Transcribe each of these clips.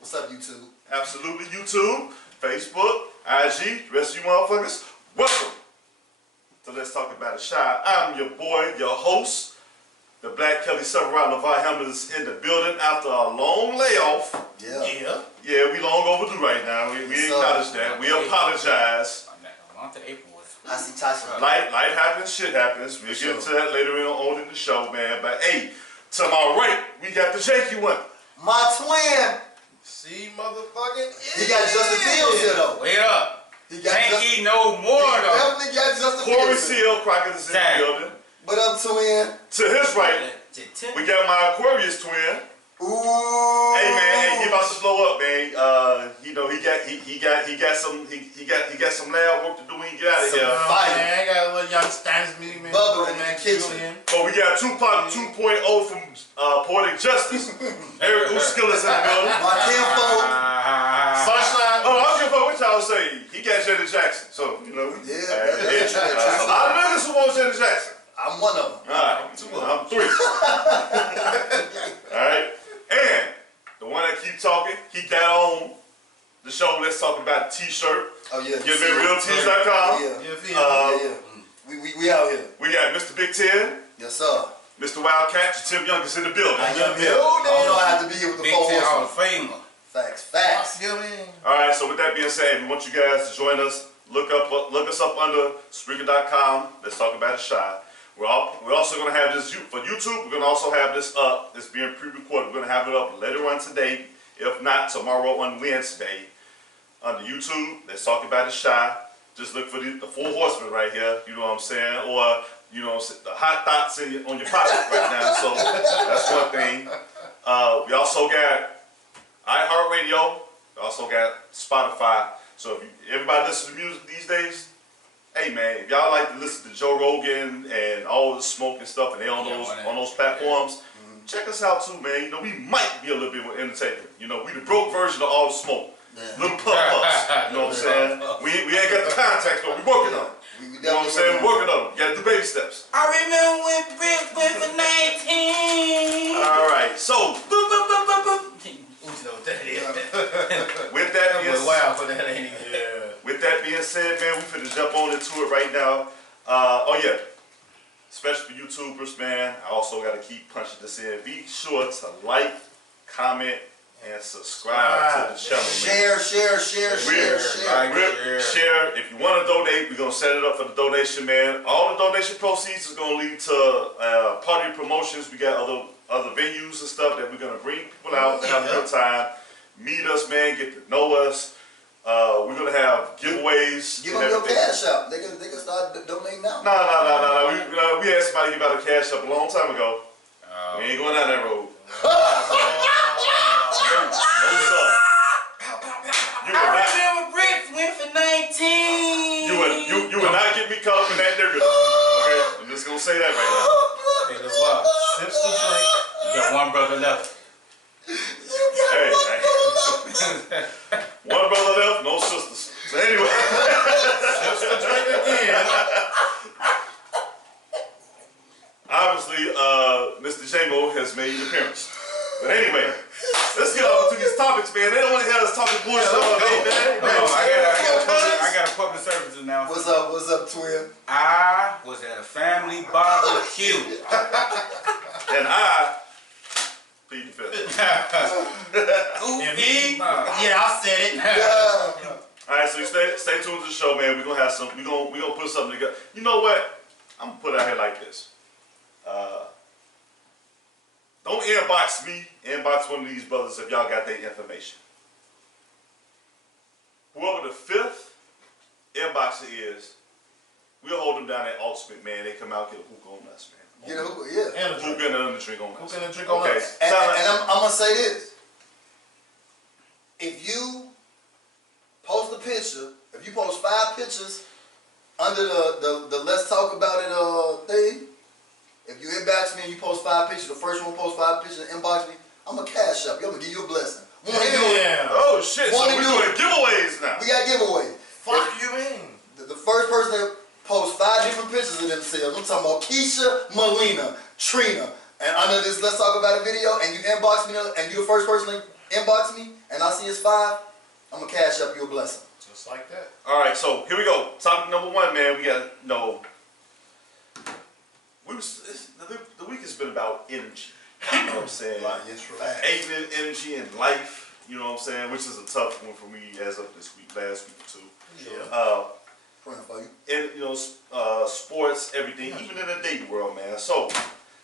What's up, YouTube? Absolutely, YouTube, Facebook, IG, the rest of you motherfuckers. Welcome to Let's Talk About It Shy. I'm your boy, your host, the Black Kelly Severide LeVar Hamlin is in the building after a long layoff. Yeah, we long overdue right now. We acknowledge that. We apologize. Month of April was. I see Tasha. Life happens, shit happens. We'll get into that later on in the show, man. But hey, to my right, we got the janky one. My twin. See, motherfucking He got Justin Fields here, though. Wait up. He got Janky no more, He though. definitely got Justin Corey Fields. Seal Crockett is in the building. What up, twin? To his right, we got my Aquarius twin. Ooh. Hey man, he about to blow up, man. You know he got some lab work to do when he get out of here. Man, I got a little young Stannis meeting, man. Bubba in the kitchen. But we got Tupac 2.0 from Poetic Justice. Eric Uskillis in the building. My kinfolk. Sunshine. Oh, I don't give a fuck what y'all say. He got Janet Jackson, so you know. that's a lot of niggas who want Janet Jackson. I'm one of them. Alright, I'm three. Alright. And the one that keep talking, he got on the show Let's Talk About It t-shirt. Oh yeah. Give me realtees.com. We out here. We got Mr. Big Ten. Yes, sir. Mr. Wildcat, Tim Young is in the building. I know I have to be here with the Big four Ten Hall horsemen. of Famer. Facts. Alright, so with that being said, we want you guys to join us. Look us up under Spreaker.com. Let's Talk About It Shy. We're also going to have this for YouTube. We're going to also have this up. It's being pre-recorded. We're going to have it up later on today, if not tomorrow on Wednesday. On the YouTube, Let's Talk About It Shy. Just look for the four horsemen right here. You know what I'm saying? Or you know the hot thoughts on your pocket right now. So that's one thing. We also got iHeartRadio. We also got Spotify. So if everybody listens to music these days. Hey man, if y'all like to listen to Joe Rogan and all the smoke and stuff, and they on those platforms, check us out too, man. You know we might be a little bit more entertaining. You know we the broke version of all the smoke, little puff-ups. You know what I'm saying? We ain't got the contacts, but we working on it. You know what I'm saying? We working on it. You got the baby steps. I remember when Brick went for 19. All right, so with that being said, man, we finna jump on into it right now. Oh yeah, especially for YouTubers, man. I also gotta keep punching this in. Be sure to like, comment, and subscribe to the channel. Share. Share. If you want to donate, we're gonna set it up for the donation, man. All the donation proceeds is gonna lead to party promotions. We got other venues and stuff that we're gonna bring people out to have a good time. Meet us, man. Get to know us. We're gonna have giveaways. Give them your cash out. They can start donating now. No. We had somebody give out a cash up a long time ago. We ain't going down that road. I remember Brick went for 19. You will not get me caught up in that nigga. Okay, I'm just gonna say that right now. Hey, look what? Sips the drink. You got one brother left. Hey. One brother left, no sisters. So anyway. Sips the drink again. Obviously, Mr. J-Mo has made an appearance. But anyway, let's get on to these topics, man. They don't want to hear us talking bullshit all day, man. I got a public service announcement. What's up, twin? I was at a family barbecue. And I plead the fifth. I said it. Alright, so you stay tuned to the show, man. We're gonna have we're gonna put something together. You know what? I'm gonna put it out here like this. Don't inbox me, inbox one of these brothers if y'all got their information. Whoever the fifth inboxer is, we'll hold them down at Ultimate, man. They come out, get a hookah on us, man. Get a hookah, yeah. And a drink on us. Hookah and a drink on us. And I'm gonna say this. If you post a picture, if you post 5 pictures under the Let's Talk About It thing, if you inbox me and you post 5 pictures, the first one post 5 pictures and inbox me, I'm gonna cash up. I'm gonna give you a blessing. Oh shit! So we're doing giveaways now. We got giveaways. Fuck you mean? The first person that posts 5 different pictures of themselves. I'm talking about Keisha, Melina, Trina, and under this Let's Talk About It video, and you inbox me and you the first person to inbox me and I see it's 5, I'm gonna cash up your blessing. Just like that. All right, so here we go. Topic number 1, man. We got the week has been about energy. You know what I'm saying? Aiming energy in life. You know what I'm saying? Which is a tough one for me as of this week, last week or 2. Yeah. Praying for you. In sports, everything, even in the dating world, man. So,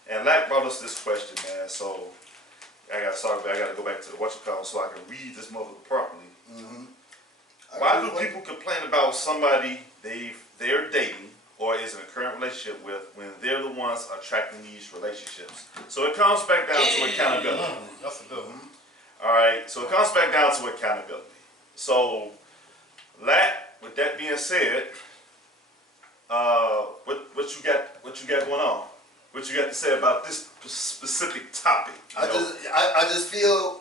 and Lack brought us this question, man. So I gotta go back to the whatchamacallit so I can read this motherfucker properly. Why do people complain about somebody they're dating or is in a current relationship with when they're the ones attracting these relationships? So it comes back down to accountability. That's a good one. All right, so it comes back down to accountability. So, Lack, with that being said, what you got going on? What you got to say about this specific topic? I just feel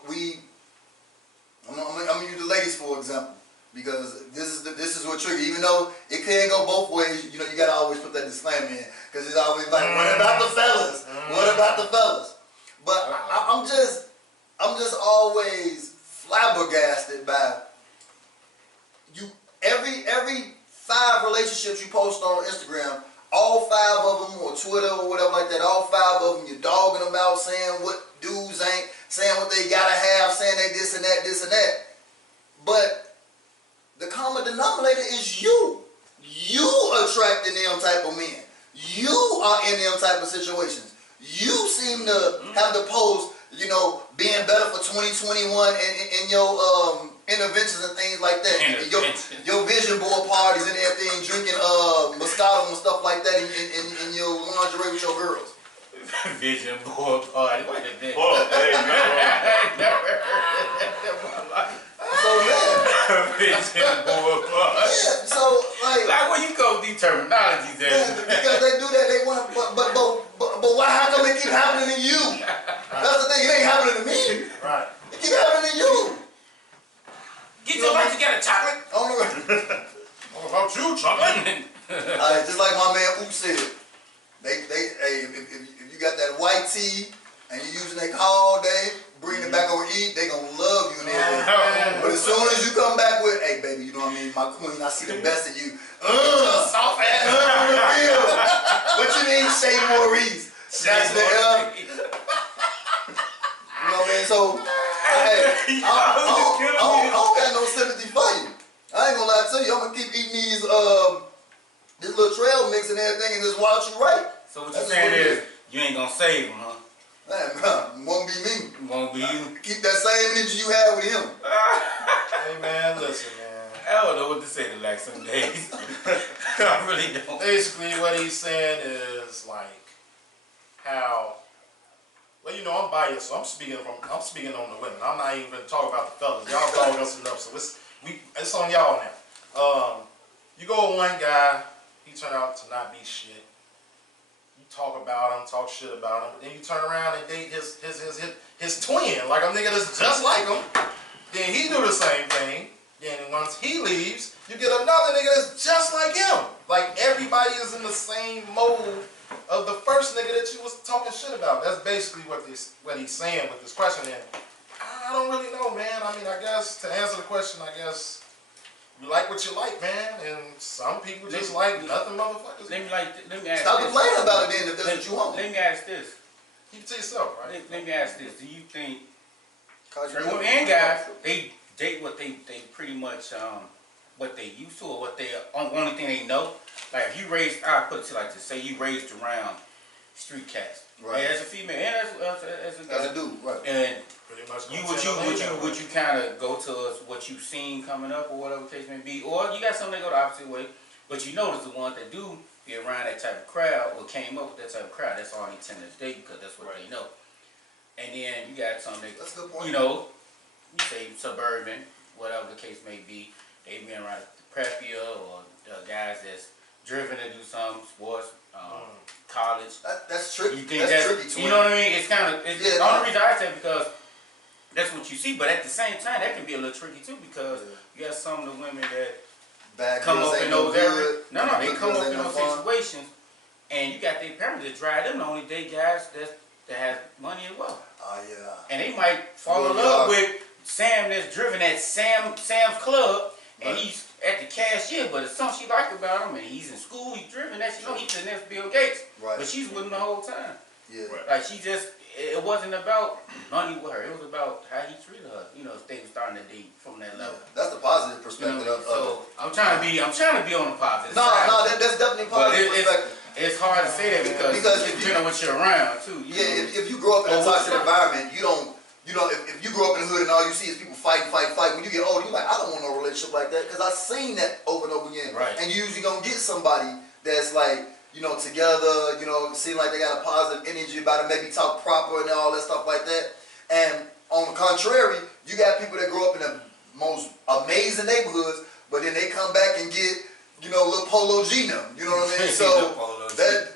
I'm gonna use the ladies for example because this is what trigger. Even though it can't go both ways, you gotta always put that disclaimer in because it's always like, what about the fellas? What about the fellas? But I'm just always flabbergasted by you. Every 5 relationships you post on Instagram, all 5 of them, or Twitter or whatever like that, all 5 of them, you're dogging them out, saying what dudes ain't, saying what they gotta have, saying they this and that. But the common denominator is you. You attracting them type of men. You are in them type of situations. You seem to have the post, being better for 2021 in your interventions and things like that. Your vision board parties and everything, drinking Moscato and stuff like that in your lingerie with your girls. Vision board party. Wait a minute. Oh, hey, So man, Vision board party. yeah. So like Where you go with these terminologies yeah, at? because they do that, they want. But why? How come it keep happening to you? That's the thing. It ain't happening to me. Right. It keep happening to you. Get your lunch, you got a chocolate? On the What about you, chocolate? just like my man Oop said, hey, if you got that white tea and you using that all day, bring it back over eat, they gonna love you and everything. But as soon as you come back with, hey baby, you know what I mean, my queen, I see the best in you. Soft ass. What you need, Shay Maurice? That's the you know what I mean? So, hey, I don't got no sympathy for you. I ain't gonna lie to you. I'm gonna keep eating these this little trail mix and everything and just watch you right. So what you saying is, you ain't gonna save him, huh? Man, won't be me. Won't be you. Keep that same energy you had with him. Hey man, listen man. I don't know what to say to Lack some days. I really don't. Basically what he's saying is like how, well, I'm biased, so I'm speaking on the women. I'm not even gonna talk about the fellas. Y'all dogging us enough, so it's on y'all now. You go with one guy, he turned out to not be shit. You talk about him, talk shit about him, but then you turn around and date his twin, like a nigga that's just like him. Then he do the same thing. Then once he leaves, you get another nigga that's just like him. Like everybody is in the same mode of the first nigga that you was talking shit about. That's basically what he's saying with this question. And I don't really know, man. I mean, I guess to answer the question, I guess you like what you like, man. And some people just like nothing, motherfuckers. Let me ask Stop this. complaining about it then if that's what you want. Let me ask this. Keep it to yourself, right? Let me ask this. Do you think Straight women and guys, they date what they pretty much what they used to or what they only thing they know? Like if you raised, I put it to like this, say you raised around street cats, Right. as a female and as a guy, As a dude, right. and Pretty much. would you kind of go to us what you've seen coming up or whatever the case may be, or you got some that go the opposite way, but you notice the ones that do be around that type of crowd or came up with that type of crowd, that's all they tend to date because that's what they know. And then you got some that, That's a good point. you say suburban, whatever the case may be, they been around the preppier or guys that's driven to do some sports, college. That's tricky. You think That's tricky to you know what I mean? It's kind of, Yeah, the only reason I say because that's what you see, but at the same time, that can be a little tricky too because you got some of the women that Bad come girls up ain't in no those areas. good. No, they Good come girls up ain't in no those fun. situations, and you got their parents that drive them to only date guys that's that has money as well. Oh yeah. And they might fall in Well, love yeah. with Sam that's driven at Sam's Club, and Right. he's at the cashier, but it's something she like about him, and he's in school, he's driven that, you know, he's the next Bill Gates. Right. But she's with him the whole time. Yeah. Right. Like, she just, it wasn't about money with her, it was about how he treated her, you know, if they were starting to date from that level. That's the positive You perspective know, of it. so I'm trying to be on the positive No, side. no, that's definitely But positive perspective. it's hard to say that because if depending on what you're around too. You Yeah, know. if you grow up in a Oh, what's toxic up? environment, you don't, if you grow up in the hood and all you see is people fighting, when you get older, you're like, I don't want no relationship like that, because I've seen that over and over again. Right. And you usually gonna get somebody that's like, together, seem like they got a positive energy about it, maybe talk proper and all that stuff like that. And on the contrary, you got people that grow up in the most amazing neighborhoods, but then they come back and get, little Polo G them, you know what I mean? So, Polo G. that,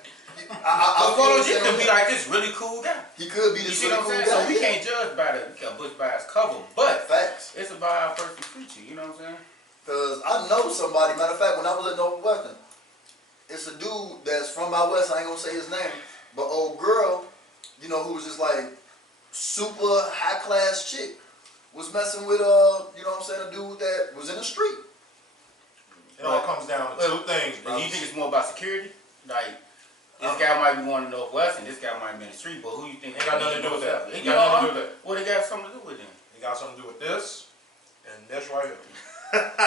But Polo G feel could what be you're like this really cool guy. saying. He could be You this see really what I'm cool saying? guy. So we yeah. can't judge a book by its cover, but Facts. it's about how a person treats you. You know what I'm saying? Cause I know somebody, matter of fact, when I was at Northwestern, it's a dude that's from out west, I ain't gonna say his name, but old girl, who was just like super high class chick, was messing with a dude that was in the street. It all comes down to two things, Do bro. you think it's more about security? Like, this guy might be going to Northwest and this guy might be in the street, but who you think? Ain't got nothing to do with that. You Ain't got nothing to do know, with that. well, they got something to do with them. It got something to do with this and this right here.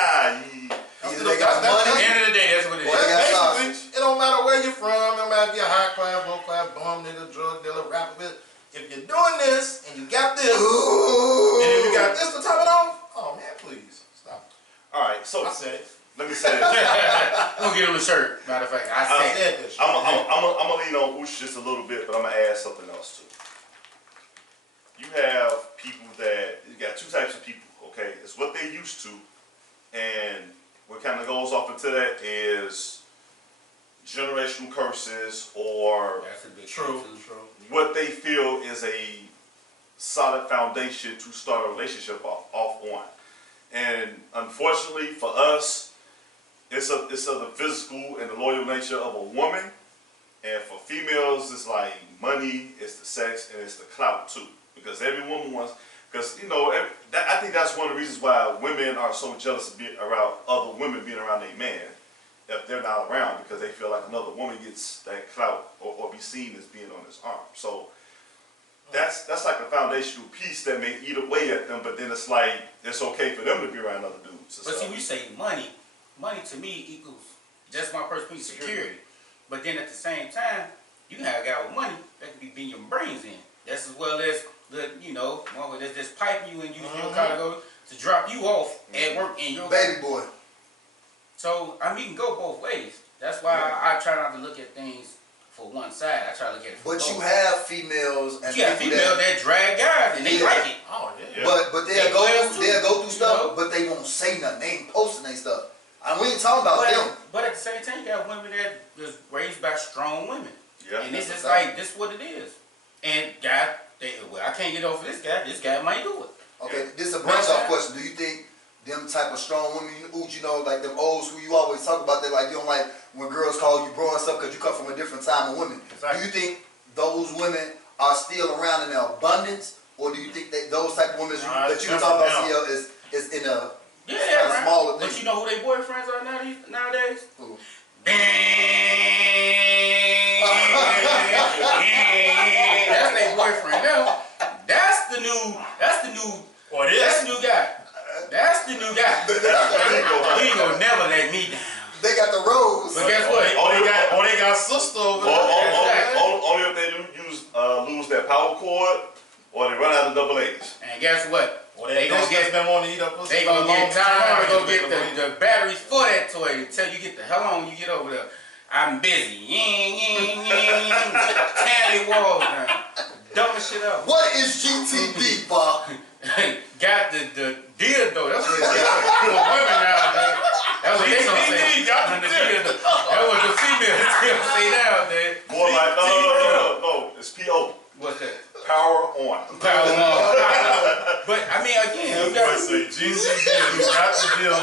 Either they got At the money, end of the day, that's what it Well, is. they got Basically, sausage. it don't matter where you're from, no matter if you're high class, low class, bum, nigga, drug dealer, rapper, bitch. If you're doing this and you got this, and if you got this to top it off, oh man, please stop. All right, so I said it. let me say this. I'm gonna get him a shirt. Matter of fact, I I said said this. I'm gonna lean on Oosh just a little bit, but I'm gonna add something else too. You have people you got two types of people, okay? It's what they used to, and what kind of goes off into that is generational curses or that's a big True, thing, too. true. what they feel is a solid foundation to start a relationship off on. And unfortunately for us, it's of the physical and the loyal nature of a woman. And for females, it's like money, it's the sex, and it's the clout too. Because every woman wants, I think that's one of the reasons why women are so jealous of being around other women being around their man if they're not around, because they feel like another woman gets that clout or be seen as being on his arm. So that's like a foundational piece that may eat away at them, but then it's like it's okay for them to be around other dudes. and But see, stuff. when you say money to me equals just my personal security. But then at the same time, you can have a guy with money that can be beating your brains in. Just as well as one that's just piping you and use your cargo to drop you off at work in your baby boy. So I mean, you can go both ways. That's why I try not to look at things for one side. I try to look at it for But both. you have females and You got people females that drag guys and they Yeah. like it. Oh yeah. Yeah. But They they'll go players too, through stuff, you know? but they won't say nothing. They ain't posting their stuff. And we ain't talking about them. But at the same time, you got women that was raised by strong women. Yeah, And it's that's just a fact. like, this is what it is. And guys, I can't get over this guy might do it. Okay, this is a branch off question. Do you think them type of strong women, like them old school, you always talk about that, like you don't like when girls call you bro and stuff because you come from a different time of women. Exactly. Do you think those women are still around in their abundance, or do you think that those type of women Nah, that it's you can talk about different CL is in a Yeah, kinda right. smaller But thing? you know who their boyfriends are nowadays? Who? That's their boyfriend now. That's the new Or that's this. the new guy. That's the new guy. He ain't gonna never let me down. They got the rose. But guess what? They got sister over there. Only if they lose that power cord or they run out of double A's. And guess what? Or They gonna get been wanting to eat up pussy they for a gonna long get time to go get time. the batteries for that toy until you get the hell on you get over there. I'm busy. Tanny walls down. Dumbing shit up. What is GTB, Bob? Got the dildo. That's what it is. For women nowadays. That's what they gonna say. Got the dildo. That's what the females say nowadays. More like no, it's P.O. What's that? Power on. Power on. But I mean, again, you got. say GCB. You got the deal.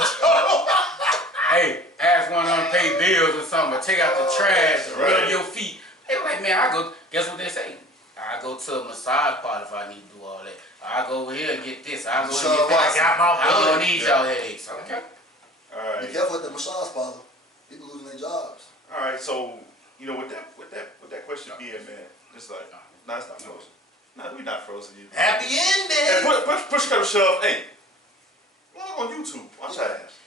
Hey, ask one of them pay bills or something, or take out the trash, or rub Right. your feet. They like, man, I go. Guess what they say? I go to a massage parlor if I need to do all that. I go over here and get this. I go Sure, and get that. I got my I don't bullet. need y'all headaches. Okay. All right. Be careful with the massage parlor. People losing their jobs. All right. So with that question being, man, it's like, no, it's not frozen. No, we not frozen either. Happy Hey, ending. push come to shove. Hey, log on YouTube. Watch our ass.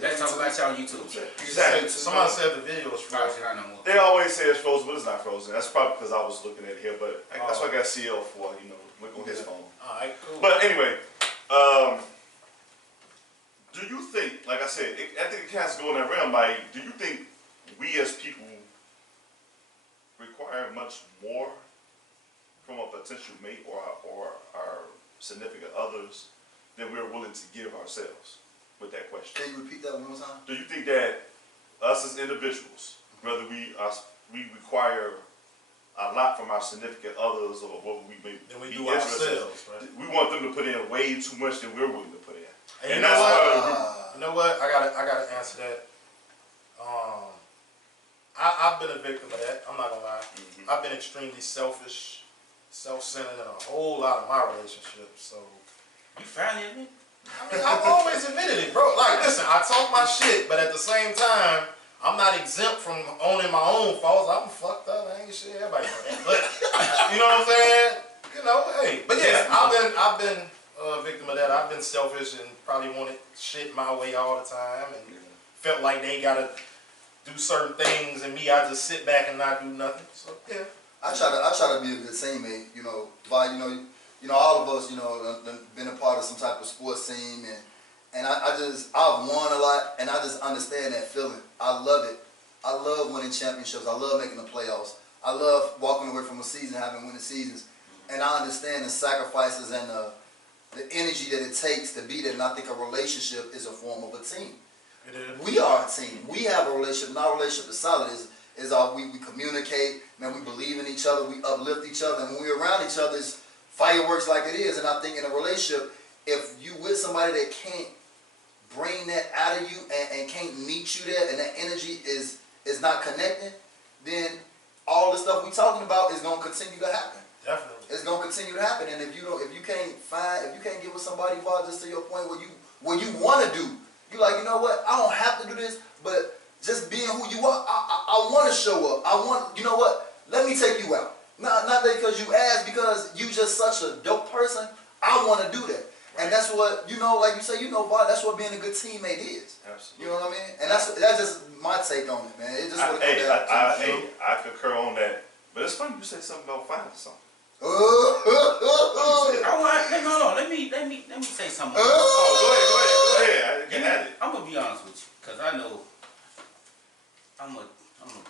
Let's talk about y'all on YouTube. Exactly. Somebody said the video was Probably frozen. should I know more. They always say it's frozen, but it's not frozen. That's probably because I was looking at it here, but that's why I got CL for, look on his phone. Alright, cool. But anyway, do you think, like I said, I think it has to go in that realm, like, do you think we as people require much more from a potential mate or our significant others than we're willing to give ourselves with that question? Can you repeat that one more time? Do you think that us as individuals, whether we require a lot from our significant others or what we may Then we be do interested in, ourselves, right? we want them to put in way too much than we're willing to put in. And you that's know what? part of the root. You know what? I gotta answer that. I've been a victim of that. I'm not gonna lie. Mhm. I've been extremely selfish, self-centered in a whole lot of my relationships. So You finally admit? I mean, I've always admitted it, bro. Like, listen, I talk my shit, but at the same time, I'm not exempt from owning my own faults. I'm fucked up. I ain't shit. Everybody know that. But you know what I'm saying? Hey. But yeah, I've been a victim of that. I've been selfish and probably wanted shit my way all the time, and felt like they gotta do certain things, and me, I just sit back and not do nothing. So yeah. I try to be a good teammate, Vi, all of us, done been a part of some type of sports team, and I've won a lot, and I just understand that feeling. I love it. I love winning championships. I love making the playoffs. I love walking away from a season, having winning seasons, and I understand the sacrifices and the energy that it takes to be there, and I think a relationship is a form of a team. It is. We are a team. We have a relationship, and our relationship is solid. We communicate, man, we believe in each other, we uplift each other, and when we're around each other, it's fireworks like it is. And I think in a relationship, if you with somebody that can't bring that out of you and can't meet you there, and that energy is not connecting, then all the stuff we're talking about is gonna continue to happen. Definitely. It's gonna continue to happen. And if you can't get with somebody, Bob, just to your point where you wanna do, you like, you know what, I don't have to do this, but just being who you are, I want to show up. You know what? Let me take you out. Not because you asked, because you just such a dope person. I want to do that, and that's what like you say. Bob, that's what being a good teammate is. Absolutely. You know what I mean? And that's just my take on it, man. It's just what it comes down to. I concur on that. But it's funny you say something about finding something. Let me say something. Go ahead. Get at it. I'm gonna be honest with you, cause I know I'm a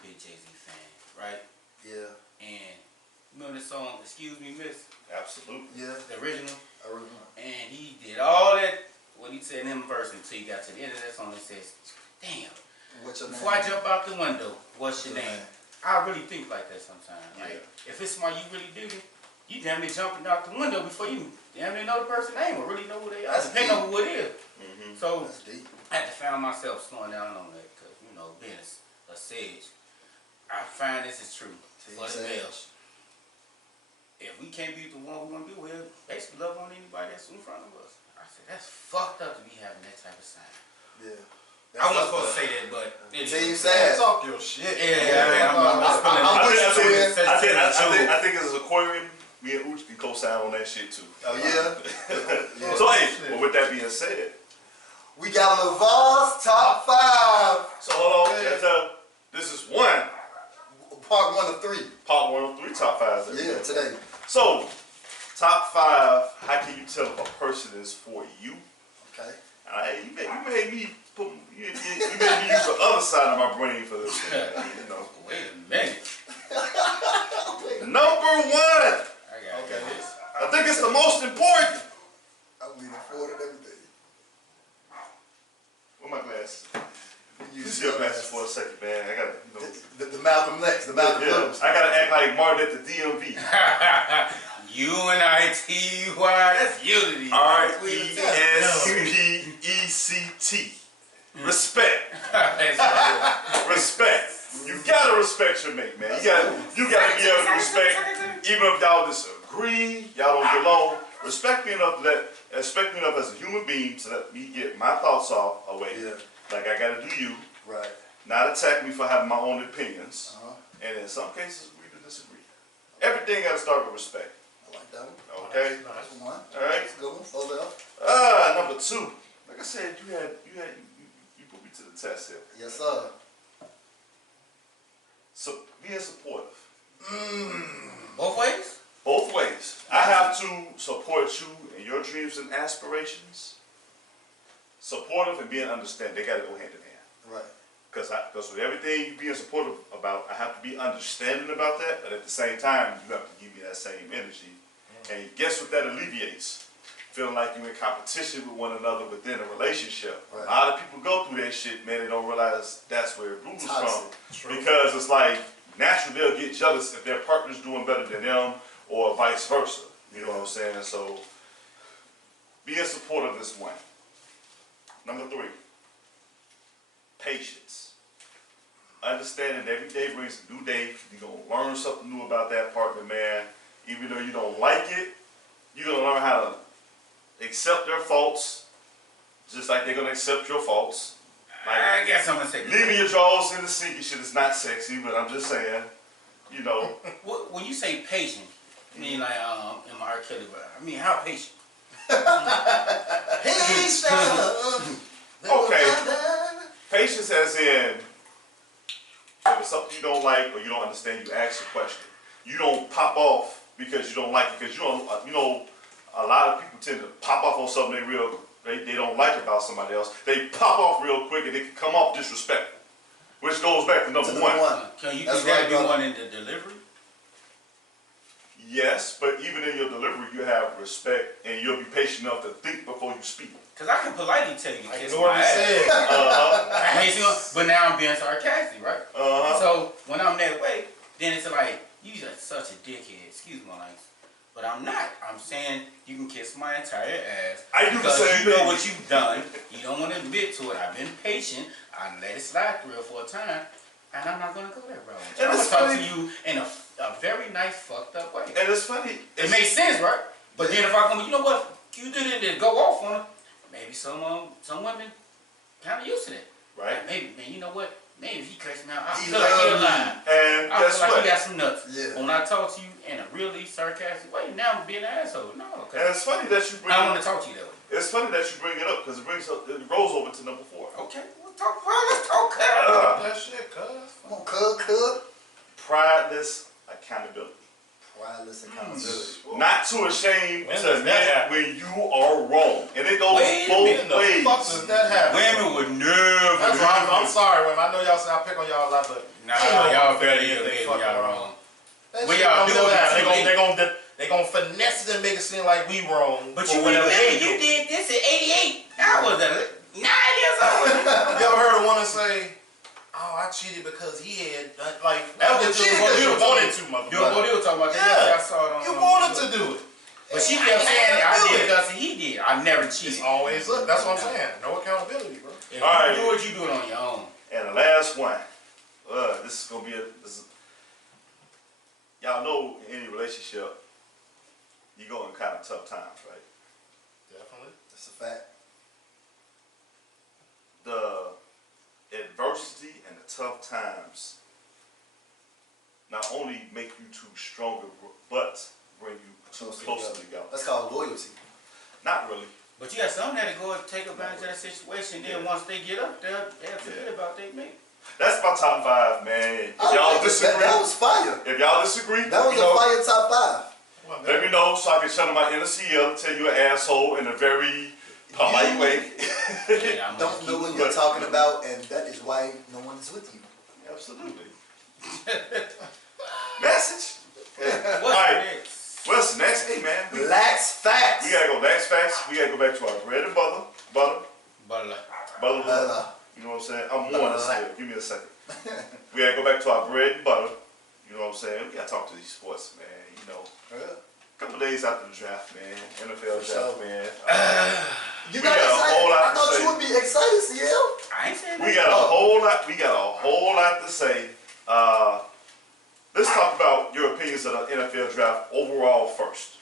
big Jay-Z fan, right? Yeah. And remember the song "Excuse Me, Miss"? Absolutely. Yeah. The original. I remember. And he did all that, what he said in him verse, until he got to the end of that song. He says, "Damn, What's your name? before I jump out the window, what's your name?" I really think like that sometimes. Like, if it's somebody you really dig it, you damn near jumping out the window before you damn near know the person's name or really know who they are. That's Depending deep. on who it is. Mm-hmm. So That's deep. I had to find myself slowing down on that because, being a sage, I find this is true. For the males. If we can't be the one we want to be, we'll basically love on anybody that's in front of us. I said, that's fucked up to be having that type of sign. Yeah. I wasn't supposed to say that, but it Team is. sad. Talk your shit. Yeah, I think as an Aquarian, me and Uch can co-sign on that shit too. Oh yeah. So hey, but with that being said, We got LaVar's top 5. so hold on. This is Part 1 of 3. part 1 of 3 top 5s. Yeah, today. So, top 5. How can you tell if a person is for you? Okay. You made me put you made me use the other side of my brain for this. Wait a minute. Number 1. I gotta get this. I think it's the most important. I'm leaning forward and everything. Where my glasses? You Use your glasses for a second, man. I gotta, The Malcolm X, the Malcolm X. I gotta act like Martin at the DMV. UNITY. That's unity. RESPECT. Respect. That's right. Respect. You gotta gotta respect your mate, man. You gotta be able to respect, even if y'all disagree, y'all don't get along. Respect me enough as a human being to let me get my thoughts off away. Yeah. Like I gotta do you. Right. Not attack me for having my own opinions. And in some cases, we do disagree. Everything gotta start with respect. I like that one. Okay. That's one. All right. That's a good one. 4 left. Number 2. Like I said, you put me to the test here. Yes, sir. So being supportive. Both ways? Both ways. I have to support you in your dreams and aspirations. Supportive and being understanding, they gotta go hand in hand. Right. Because with everything you being supportive about, I have to be understanding about that, but at the same time, you have to give me that same energy. And guess what that alleviates? Feeling like you're in competition with one another within a relationship. Right. A lot of people go through that shit, man, they don't realize that's where it blues Toxic. from. Because it's like, naturally they'll get jealous if their partner's doing better than them, or vice versa. You know what I'm saying? So, being supportive is one. Number 3, patience. Understanding every day brings a new day. You're going to learn something new about that partner, man. Even though you don't like it, you're going to learn how to accept their faults, just like they're going to accept your faults. Like, I guess I'm gonna say. leaving your drawers in the sink and shit is not sexy, but I'm just saying, you know. When you say patient, I mean like in my R. Kelly, but I mean how patient? Okay. Patience as in, if it's something you don't like or you don't understand, you ask a question. You don't pop off because you don't like it, because you know, a lot of people tend to pop off on something they don't like about somebody else. They pop off real quick and they can come off disrespectful, which goes back to number one. Can you That's think that'd right, be brother. one in the delivery? Yes, but even in your delivery, you have respect and you'll be patient enough to think before you speak. Cause I can politely tell you to Like kiss Norman my ass. said. I hate you, but now I'm being sarcastic, right? Uh-huh. So when I'm that way, then it's like you just such a dickhead. Excuse my language, but I'm not. I'm saying you can kiss my entire ass I do the because same you know thing. what you've done. You don't want to admit to it. I've been patient. I let it slide 3 or 4 times, and I'm not gonna go there, bro. And I'm gonna it's talk funny. to you in a very nice, fucked up way. And it's funny. It makes sense, right? But then if I come, you know what? You did it and go off on it. Maybe some women kind of used to that. Right. Like maybe, man, you know what? Maybe if he cuts me out, I He feel like he's love me. lying. And I guess feel like what? he got some nuts. Yeah. When I talk to you in a really sarcastic way, now I'm being an asshole. No, And because it's funny that you bring I don't want to talk to you that way. It's funny that you bring it up because it rolls over to number 4. Okay, we'll talk. Well, let's talk. Cut. That shit, cuz. Come on, cuz. Prideless accountability. Prideless accountability. Not too ashamed When to does that admit happen? when you are wrong. And it goes Wait a both minute, The ways. fuck does that happen? Women would never. That's why I'm sorry, women. I know y'all say I pick on y'all a lot, but Nah, ain't no y'all motherfucker better that than they me when fucking y'all wrong. wrong. That Well, shit y'all don't do never it happen. too They gonna finesse it and make it seem like we wrong. But for you whatever remember they you do. did this in '88. I was 9 years old. You ever heard a woman say, "Oh, I cheated because he had like that was cheated because you wanted to, You motherfucker. know what they were talking about? That Yeah. I saw it on. You wanted to do it. But she kept saying I did because he did. I never It's cheated. always up. That's what I'm saying. No accountability, bro. If All right. you do what you doing on your own. And the last one. This is going to be y'all know in any relationship, you go in kind of tough times, right? Definitely. That's a fact. The adversity and the tough times not only make you two stronger, but bring you two closer together. That's called loyalty. Not really. But you got some that go and take advantage of that situation. Then once they get up there, they'll forget about their mate. That's my top 5, man. If I y'all like it. disagree, That was fire. if y'all disagree, That was you a know, fire top 5. Well, let me know so I can shut my inner CL and tell you an asshole in a very polite way. Yeah, I'm Don't know what you're talking about, and that is why no one is with you. Absolutely. Message. What's Alright. next? What's next? Hey man, we Lax facts. gotta go next facts. We gotta go back to our bread and butter. But You know what I'm saying? I'm on this here. Give me a second. We gotta go back to our bread and butter. You know what I'm saying? We gotta talk to these sports, man. You know, a couple days after the draft, man. NFL draft, sure. man. You We got got a excited? whole lot I to thought say. you would be excited, CL. I ain't saying We that. got a whole lot. We got a whole lot to say Let's talk about your opinions of the NFL draft overall first.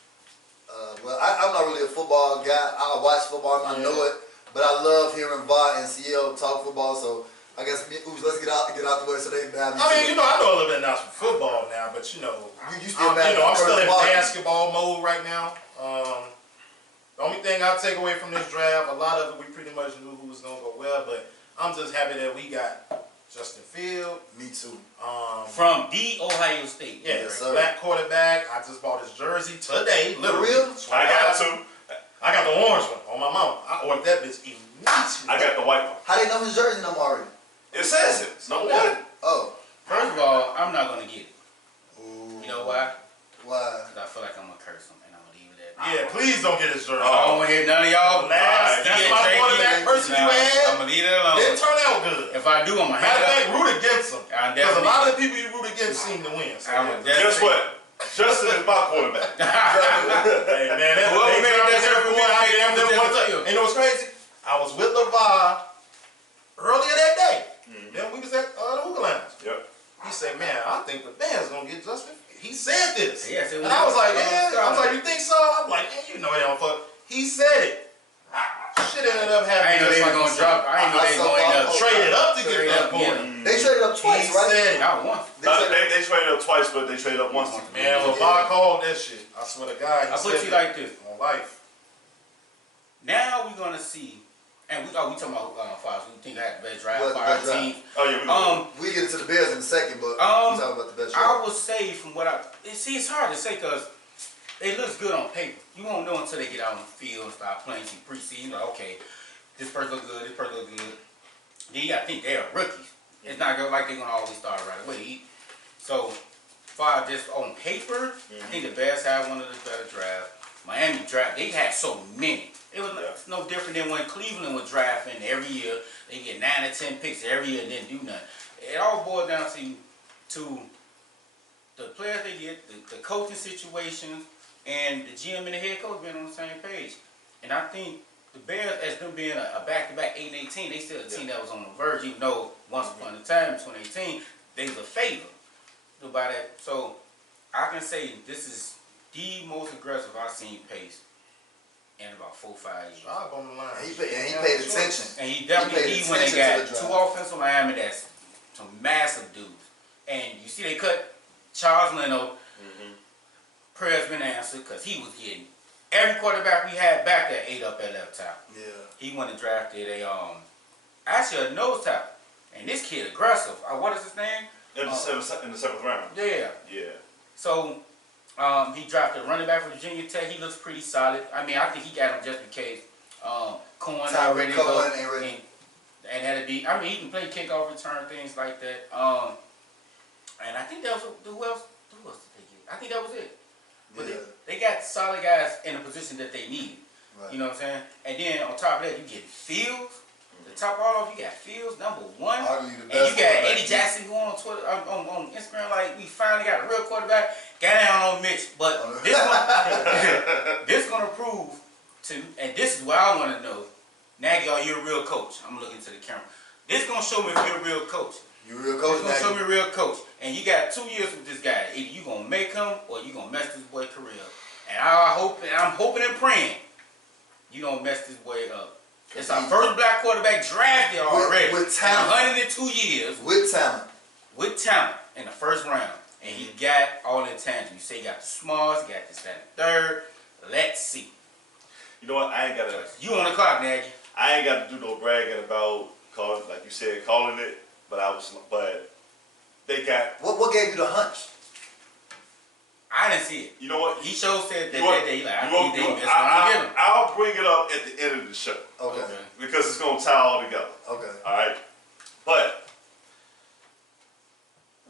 Well, I'm not really a football guy. I watch football and I know it, but I love hearing Va and CL talk football. So I guess let's get out the way so they can have. I mean, I know a little bit now from football now, but you still mad I'm still in Martin. basketball mode right now. The only thing I take away from this draft, a lot of it we pretty much knew who was gonna go well, but I'm just happy that we got Justin Fields. Me too. From the Ohio State. Yeah, Yes, sir. black quarterback. I just bought his jersey today. Literally. real? I got two. I got the orange one on my mama. I ordered that bitch immediately. I got the white one. How they know his jersey number already? It says it. It's number one. Oh. First of all, I'm not gonna get it. Ooh. You know why? Why? Because I feel like I'm gonna curse him, and I'm gonna leave it at that. Yeah, please don't get his jersey. I don't want to hear none of y'all. Last, that's my quarterback person you I'm had. gonna leave it alone. Didn't turn out good. If I do, I'm gonna Matter of hang fact, root against him. I Because a definitely- lot of the people you root against seem to win. So, I'm Guess what? Justin is my quarterback. hey man, that's Whoever they made got that that jersey, boy. I made damn that them one jersey. time. And you know what's crazy? I was with LeVar earlier that day. Then we was at the Hookah Lounge. Yep. He said, "Man, I think the band's gonna get Justin." He said this, Yeah, so and I was like, we- "Yeah." I was like, "You think so?" I'm like, "Yeah, you know they don't fuck." He said it. Shit ended up I happening. ain't know they just were like gonna he drop. said. I ain't know they were going I up. saw- Traded up to get Straight that up, boy. yeah. They traded up twice, He right? said it. Not once. They traded up twice, but they traded up once. Man, LeVar called that shit. I swear to God. He I put said you it like this. on life. Now we're gonna see, and we talking about Fox. We think I had the best draft What, for the our best draft? team. Oh yeah, We get into the Bears in a second, but we Um, talking about the best. I would say from what it's hard to say because it looks good on paper. You won't know until they get out on the field and start playing some preseason. Like, okay, this person look good, this person look good. Then you gotta think they're rookies. It's not like they're gonna always start right away. So, far just on paper, I think the Bears had one of the better drafts. Miami draft, they had so many. It was it's no different than when Cleveland was drafting every year. They get 9 or 10 picks every year and didn't do nothing. It all boils down to the players they get, the coaching situations, and the GM and the head coach being on the same page. And I think the Bears, as them being a back-to-back 8 and 18, they still a team that was on the verge, even though once upon a time in 2018, they was a favorite. By that, so I can say this is the most aggressive I've seen Pace in about 4 or 5 years. Drive on the line. And he paid attention. And he definitely paid when they attention to got the two draft. offensive linemen that's some massive dudes. And you see they cut Charles Leno. Prayer's been answered because he was getting every quarterback we had back there ate up at left tackle. Yeah. He went and drafted actually a nose tackle. And this kid aggressive. What is his name? in the seventh round. Yeah. Yeah. So he drafted a running back for Virginia Tech. He looks pretty solid. I mean, I think he got him just in case Cohen not ready to go. Cohen ain't ready. And had to be. I mean, he can play kickoff return, things like that. And I think that was who else did they get? I think that was it. But Yeah. they got solid guys in a position that they need. Right. You know what I'm saying? And then on top of that, you get Fields. The top all off, you got Fields, number one. Arguably the And best you got quarterback. Eddie Jackson going on Twitter, on Instagram, like we finally got a real quarterback. Got down on Mitch, but this gonna prove to, and this is what I want to know. Nagy, are you a real coach? I'm looking to the camera. This gonna show me if you're a real coach. You real It's coach, gonna show Nagy. me a real coach. And you got 2 years with this guy. Either you gonna make him or you gonna mess this boy career up. And I'm hoping and praying you don't mess this boy up. It's our first black quarterback drafted already. with talent. In 102 years With talent. with talent in the first round. And he got all the intangibles. You say he got the smarts, he got this, that, and third. Let's see. You know what? I ain't gotta. You on the clock, Nagy. I ain't got to do no bragging about calling, like you said, calling it. But they got. What gave you the hunch? I didn't see it. You know what? He showed said that You want- day, like, I you think want- they you want- missed on him. I'll bring it up at the end of the show Okay. because it's gonna tie all together. Okay. All right, but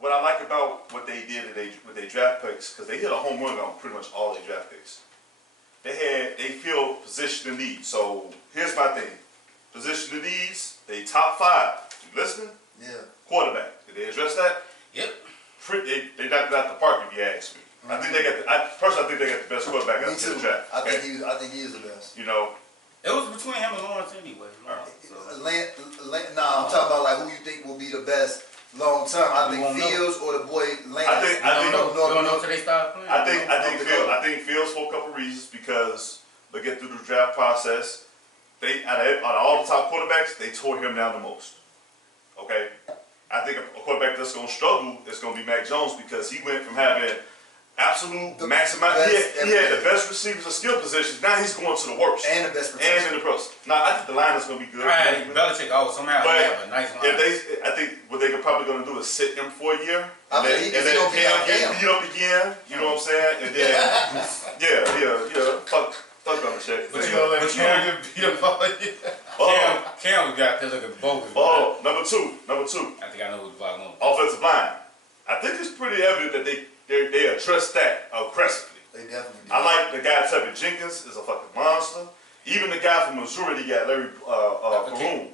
what I like about what they did with their draft picks, because they hit a home run on pretty much all their draft picks. They feel position of need. So here's my thing: position of needs. They top 5. You listening? Yeah. Quarterback. Did they address that? Yep. They knocked it out the park if you ask me. I think they got. Personally, I think they got the best quarterback Me out in too. the draft. I okay? think he is the best. You know. It was between him and Lawrence anyway. So. I'm talking about like who you think will be the best long long term. I We think won't know. Fields or the boy Lance. I think- You don't know no. until they start playing. I think Fields for a couple reasons because looking through the draft process, they out of all the top quarterbacks, they tore him down the most. Okay, I think a quarterback that's going to struggle is going to be Mac Jones because he went from having absolute The maximum. best He had the best receivers and skill positions. Now he's going to the worst. and the best And protection. in the pros. Now I think the line is going to be good. Right, Belichick always somehow But have a nice line. I think what they're probably going to do is sit him for a year. I And think then he gonna be Cam like get Cam. beat up again. You know what I'm saying? And then fuck Belichick. But you gonna let But Cam get beat up all year? Cam we got to look at bogus. Oh, number two. I think I know what Bob going. Offensive line. I think it's pretty evident that they address that aggressively. They definitely do. I like the guy Tevin Jenkins is a fucking monster. Even the guy from Missouri, they got Larry Baroon.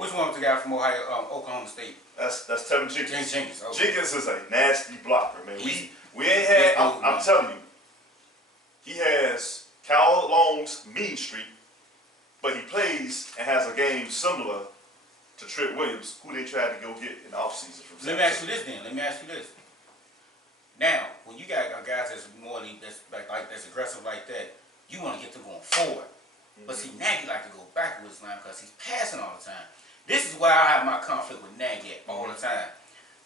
Which one was the guy from Ohio, Oklahoma State? That's Tevin Jenkins. James Jenkins. Okay. Jenkins is a nasty blocker, man. He's- We ain't had. he's cool, I'm man. telling you, he has Cal Long's mean streak, but he plays and has a game similar to Trent Williams, who they tried to go get in the offseason from. Let me ask you this then. Let me ask you this. Now, when you got guys that's that's aggressive like that, you want to get them going forward. But see, Nagy like to go backwards now because he's passing all the time. This is why I have my conflict with Nagy all the time.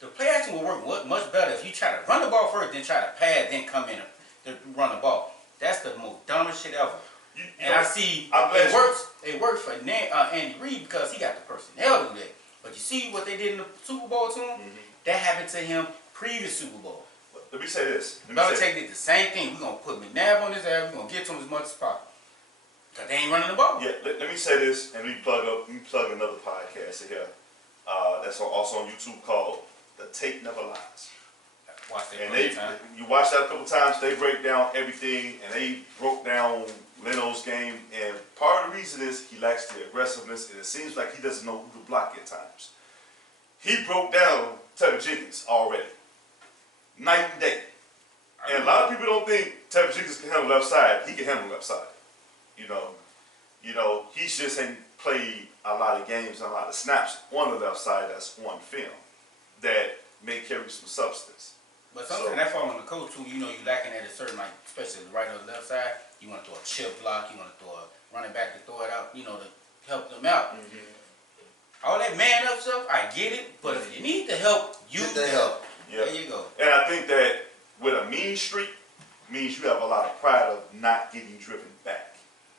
The play action will work much better if you try to run the ball first, then try to pad, then come in to run the ball. That's the most dumbest shit ever. And I see I'm glad it works. It works for Andy Reid because he got the personnel to do that. But you see what they did in the Super Bowl to him? That happened to him previous Super Bowl. Let me say this. Belichick did the same thing. We're gonna put McNabb on his ass. We're gonna get to him as much as possible. Cause they ain't running the ball. Yeah, let me say this, and we plug another podcast here. That's also on YouTube called "The Tape Never Lies." Watch that And plenty of time. you watch that a couple times. They break down everything, and they broke down Leno's game. And part of the reason is he lacks the aggressiveness, and it seems like he doesn't know who to block at times. He broke down Tevin Jenkins already, night and day. And a lot of people don't think Tevin Jenkins can handle left side. He can handle left side. You know, he just ain't played a lot of games and a lot of snaps on the left side that's on film that may carry some substance. But sometimes that fall on the coach too. You know, you lacking at a certain, like, especially the right or the left side. You want to throw a chip block. You want to throw a running back to throw it out. You know, to help them out. All that man up stuff, I get it. But if you need the help, use the help. Yeah. There you go. And I think that with a mean streak means you have a lot of pride of not getting driven back.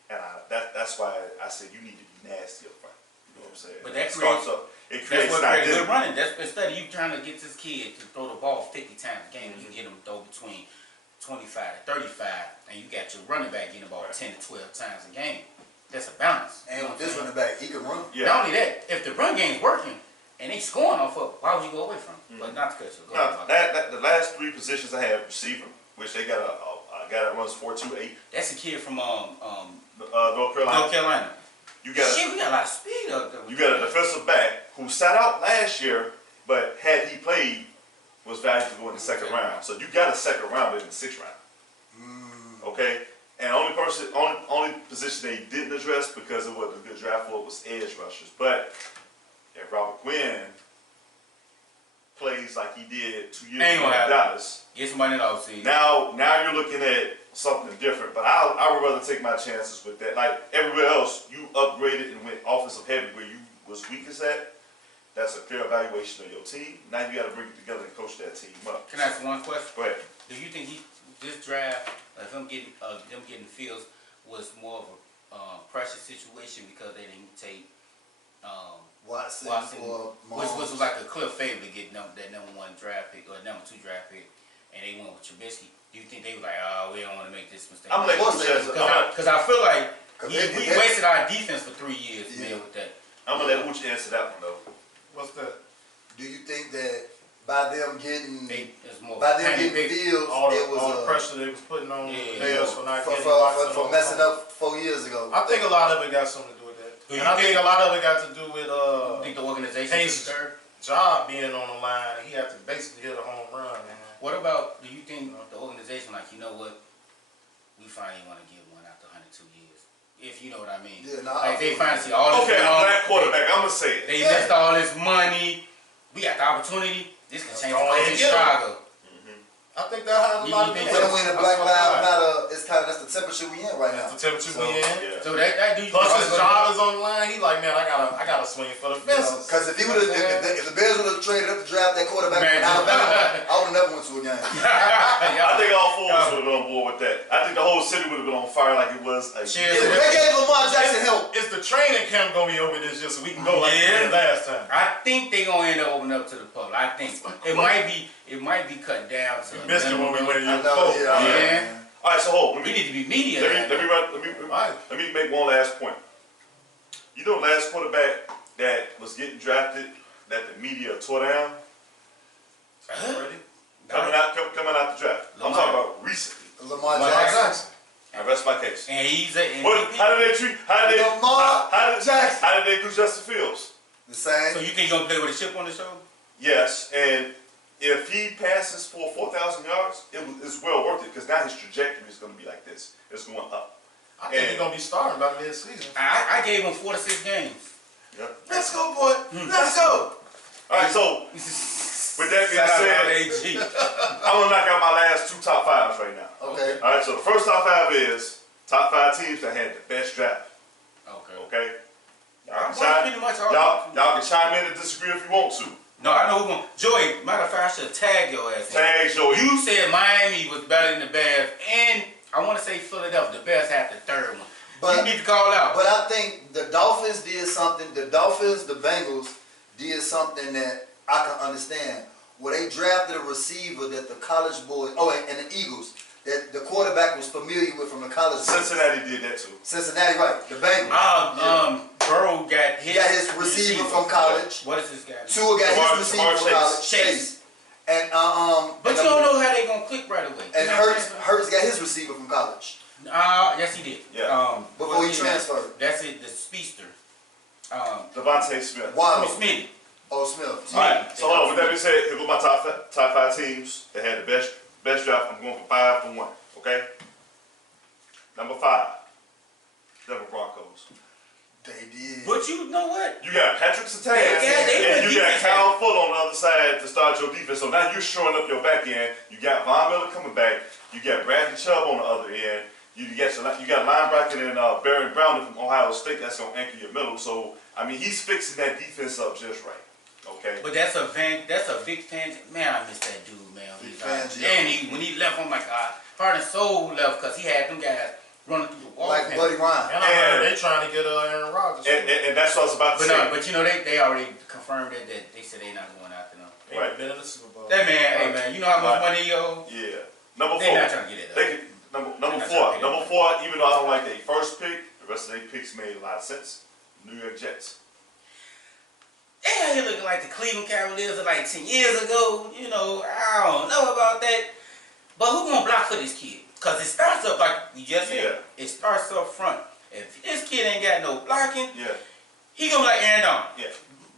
And that's why I said you need to be nasty up front. You know what I'm saying? But that It That's creates what an creates identity. good running. That's instead of you trying to get this kid to throw the ball 50 times a game, you can get him to throw between 25 to 35, and you got your running back getting the ball 10 to 12 times a game. That's a balance. And with this running back, he can run. Yeah. Not only that, if the run game's working and they scoring off of it, why would you go away from it? But not to cut you. Go Now, ahead. the last three positions I have receiver, which they got a guy that runs 4.28. That's a kid from North Carolina. North Carolina. You got Shit, we got a lot of speed up there. you got a defensive back who sat out last year, but had he played, was valuable to go in the second round. So you got a second round in the sixth round. Okay? And only position they didn't address because it wasn't a good draft for it was edge rushers. But if Robert Quinn plays like he did 2 years Ain't ago gonna in happen. Dallas, Get somebody in the offseason. now you're looking at something different. But I would rather take my chances with that. Like everywhere else, you upgraded and went offensive heavy where you was weakest at. That's a clear evaluation of your team. Now you got to bring it together and coach that team up. Can I ask one question? Go ahead. Do you think this draft, if them getting Fields, was more of a pressure situation because they didn't take Watson Watson, or which was like a clear favorite to get that number 1 draft pick or number 2 draft pick, and they went with Trubisky? Do you think they were like, oh, we don't want to make this mistake? I'm like, Because I feel like we they- wasted our defense for 3 years, man, with that. I'm gonna let Uchi answer that one though. What's that? Do you think that by them getting It's more by them panic getting pick. Fields, All it was the a pressure they was putting on Yeah. the Bears for not getting for messing up 4 years ago? I think a lot of it got something to do with that. Do you And I think think- a lot of it got to do with I think the organization Hayes' is third. job being on the line. He had to basically hit a home run, man. What about, do you think the organization, like, you know what, we finally want to give one after 102 years? If you know what I mean. Yeah, Like, they finally see all this Okay, going on. black quarterback. I'm gonna say it. They invested all this money. we got the opportunity. This can change the Go ahead face and of get 'em. Chicago. I think that has a You lot of think And people. when the Black Lives Matter, it's kind of that's the temperature we in right now. That's the temperature So, we in. Yeah. So that dude. Plus his job is on the line. He like, man, I gotta swing for the fences. Because if he would have, if the Bears would have traded up to draft that quarterback Man. from Alabama, I would have never went to a game. I think all four of us would have been on board with that. I think the whole city would have been on fire like it was. Cheers. If they gave Lamar Jackson help, Is the training camp gonna be open this year so we can go like we Yeah. did last time? I think they gonna end up opening up to the public. I think it might be cut down to. We missed it when we went I in know, before. yeah. Yeah. All right, so hold. We need to be media. Let me make one last point. You know, the last quarterback that was getting drafted that the media tore down Already? coming out the draft. I'm talking about recently. Lamar Lamar Jackson. Jackson. I rest my case. And he's a What? MVP. How did they treat? Lamar Jackson. How did they do Justin Fields? The So same. you think you gonna play with a chip on the shoulder? Yes, and if he passes for 4,000 yards, it's well worth it because now his trajectory is going to be like this. It's going up. I think he's gonna be starting by mid-season. I gave him 4 to 6 games. Yep. Let's go, boy. Let's go. All right, so with that being Shout out said, to AG. I'm going to knock out my last 2 top 5s right now. Okay. All right, so the first top 5 is top 5 teams that had the best draft. Okay. Okay? I'm Chime- pretty much all. y'all can chime in and disagree if you want to. No, I know who going. Joey, matter of fact, I should tag your ass. Tag Joey. You said Miami was better than the Bears, and I want to say Philadelphia. The Bears had the third one. But- you need to call out. But I think the Dolphins did something. The Dolphins, the Bengals did something that I can understand. Where they drafted a receiver that the college boys, and the Eagles, that the quarterback was familiar with from the college boys. Cincinnati did that too. Cincinnati, right? The Bengals. Burrow got his receiver from college. What is this guy? Tua got Jamar- his receiver Jamar from Chase. college. Chase. And But you don't know how they gonna click right away. And You know what I'm saying? Hurts got his receiver from college Yes, he did. Yeah. before he what's his transferred. name? That's it. The speedster. Devontae Smith. Waddle. Smitty. Oh, Smith. All right, so hold on. With that being said, here go my top 5 teams that had the best draft. I'm going for 5 for 1. Okay. Number 5, Denver Broncos. They did. But you know what? You got Patrick Surtain They and went you got defense. Kyle Fuller on the other side to start your defense. So now you're showing up your back end. You got Von Miller coming back. You got Bradley Chubb on the other end. You got linebacker and Barry Brown from Ohio State that's gonna anchor your middle. So I mean he's fixing that defense up just right. Okay. But that's a big fan. Man, I miss that dude, man. Big He's Fangio. and when he left, I'm like, heart and soul left because he had them guys running through the wall. Like Buddy Ryan. And I heard they trying to get Aaron Rodgers. And that's what I was about to But say. no, but you know they already confirmed it that they said they not going after them. They Right. been in the Super Bowl. That man, hey man, you know how much Right. money he owes? Yeah. Number They 4. not trying to get it up. They could, number They're not 4. trying to get Number it 4. Even though I don't like their first pick, the rest of their picks made a lot of sense. New York Jets. Yeah, he looking like the Cleveland Cavaliers of like 10 years ago. You know, I don't know about that. But who gonna block for this kid? Because it starts up like you just said. Yeah. It starts up front. If this kid ain't got no blocking, Yeah. he gonna be like Aaron Donald. Yeah.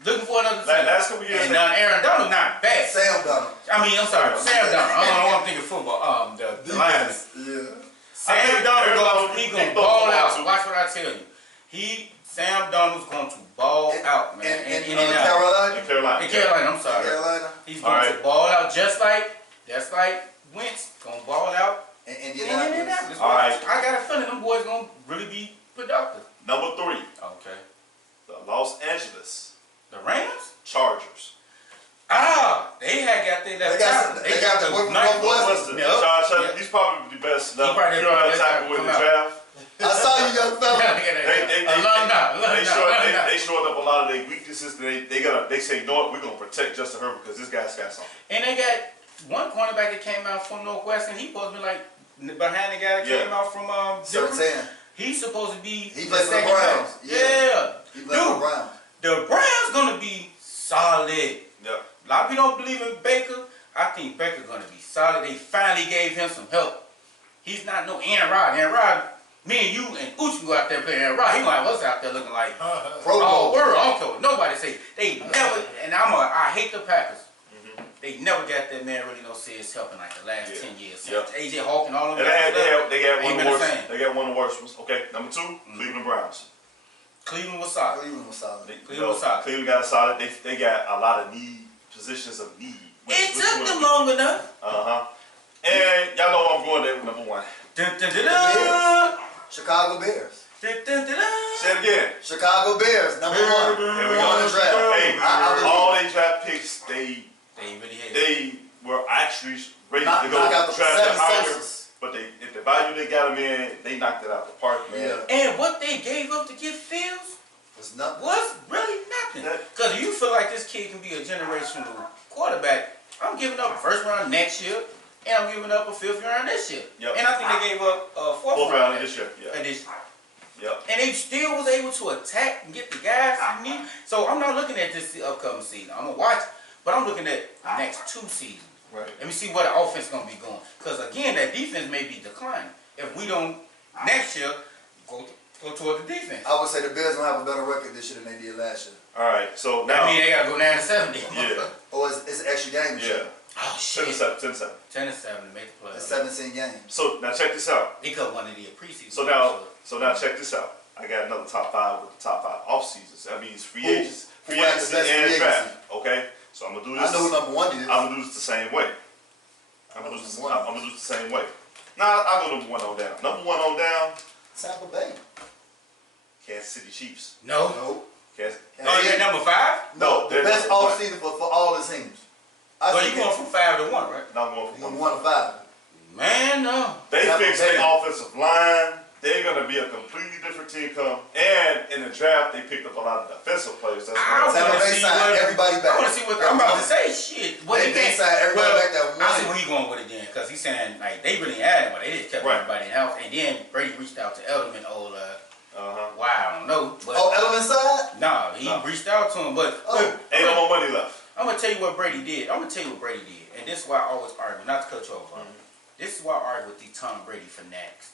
Looking for another Like team. last couple years. And Aaron Donald not bad. Sam Donald. I mean, I'm sorry, Sam Donald. I don't want to think of football. The Lions. Yeah. Sam think Donald Aaron Donald, he he gonna both ball ball out. too. Watch what I tell you. Sam Donald's going to ball out, man. And in and out. Carolina. In Carolina. In Carolina, I'm sorry. Carolina. He's All going right. to ball out just like Wentz gonna ball out. And And Indianapolis. Indianapolis. All right. I got a feeling them boys gonna really be productive. Number 3, Okay. the Los Angeles The Rams? Chargers. They had got their left They got tackle. some- they got the boy from nice Northwestern. boy. Western. Yep. Josh Allen, Yep. he's probably the best left probably the left best tackle in come the out. draft. I saw you, young fella. Alumni. They showed up a lot of their weaknesses. They say, you know what, we're gonna protect Justin Herbert because this guy's got something. And they got one cornerback that came out from Northwestern. He supposed to be like behind the guy that Yeah. came out from Denver. 17. He's supposed to be He the played for the second Browns. best. Yeah. Yeah. He played for the Browns. The Browns gonna be solid. Yeah. A lot of people don't believe in Baker. I think Baker's gonna be solid. They finally gave him some help. He's not no Aaron Rodgers. Aaron Rodgers, me and you and Uchi go out there playing Aaron Rodgers. He gonna have us out there looking like Pro oh Bowl. world. I don't care what nobody say. They never. And I hate the Packers. They never got that man really no serious help in like the last 10 years. Yeah. AJ Hawk and all them And guys. they got one Ain't of been the the worst. same. They got one of the worst ones. Okay, number 2, Cleveland Browns. Cleveland was solid. Cleveland was solid. They, Cleveland was solid. Cleveland got a solid. They got a lot of need positions of need. It took them long enough. And y'all know I'm going there with number one. Dun, dun, dun, dun. Chicago Bears. Dun, dun, dun, dun. Say it again. Chicago Bears, number one. Here we On go. the draft. Hey, all they draft picks, they really hit. they were actually ready Knock to go out the draft seven the higher. census. But if the value they got him in, they knocked it out the park, man. Yeah. And what they gave up to get Fields It's nothing. was really nothing. Because you feel like this kid can be a generational quarterback, I'm giving up a first round next year, and I'm giving up a fifth round this year. Yep. And I think they gave up a fourth Round round this year. Yeah. this year. Yep. And they still was able to attack and get the guys you need. So I'm not looking at this upcoming season. I'm going to watch, but I'm looking at the next 2 seasons. Right. Let me see where the offense is going to be going. Because, again, that defense may be declining. If we don't, next year, go toward the defense. I would say the Bears gonna have a better record this year than they did last year. All right. So That now. means they got to go 9-70. Yeah. Or it's an extra game this Yeah. year. Oh, 10 shit. to 7. 10 to 7. 10-7 to make the It's playoffs. 17 games. So now check this out. They cut one of the preseason. So now check this out. I got another top 5 with the top 5 off seasons. That means free agents, who free had the agency, best and free draft. agency? Okay. So I'm gonna do this. I know who number one is. I'm gonna do this the same way. I'm gonna do this the same way. Now I'll go number 1 on down. Number 1 on down. Tampa Bay. Kansas City Chiefs. No. No. Kansas. Oh, you're number 5? No, the they're best number one. offseason for all the teams. I Well, think you going from 5 to 1, right? Now I'm going for number 1. 1 to 5. Man, no. They Tampa fixed Bay. their offensive line. They're gonna be a completely different team come. And in the draft, they picked up a lot of defensive players. That's I right. Tampa wanna Bay see signed what- everybody back. I want to see what I'm about to say. Shit. What They he think? signed everybody back that I see won. where he going with it then, because he's saying like they really added, but they just kept Right. everybody in house. And then Brady reached out to Edelman. Why I don't know, but Oh, Edelman side? nah, he reached out to him. But Oh. Ain't no more money left. I'm gonna tell you what Brady did. I'm gonna tell you what Brady did, and this is why I always argue. Not to cut you off, bro. This is why I argue with the Tom Brady fanatics.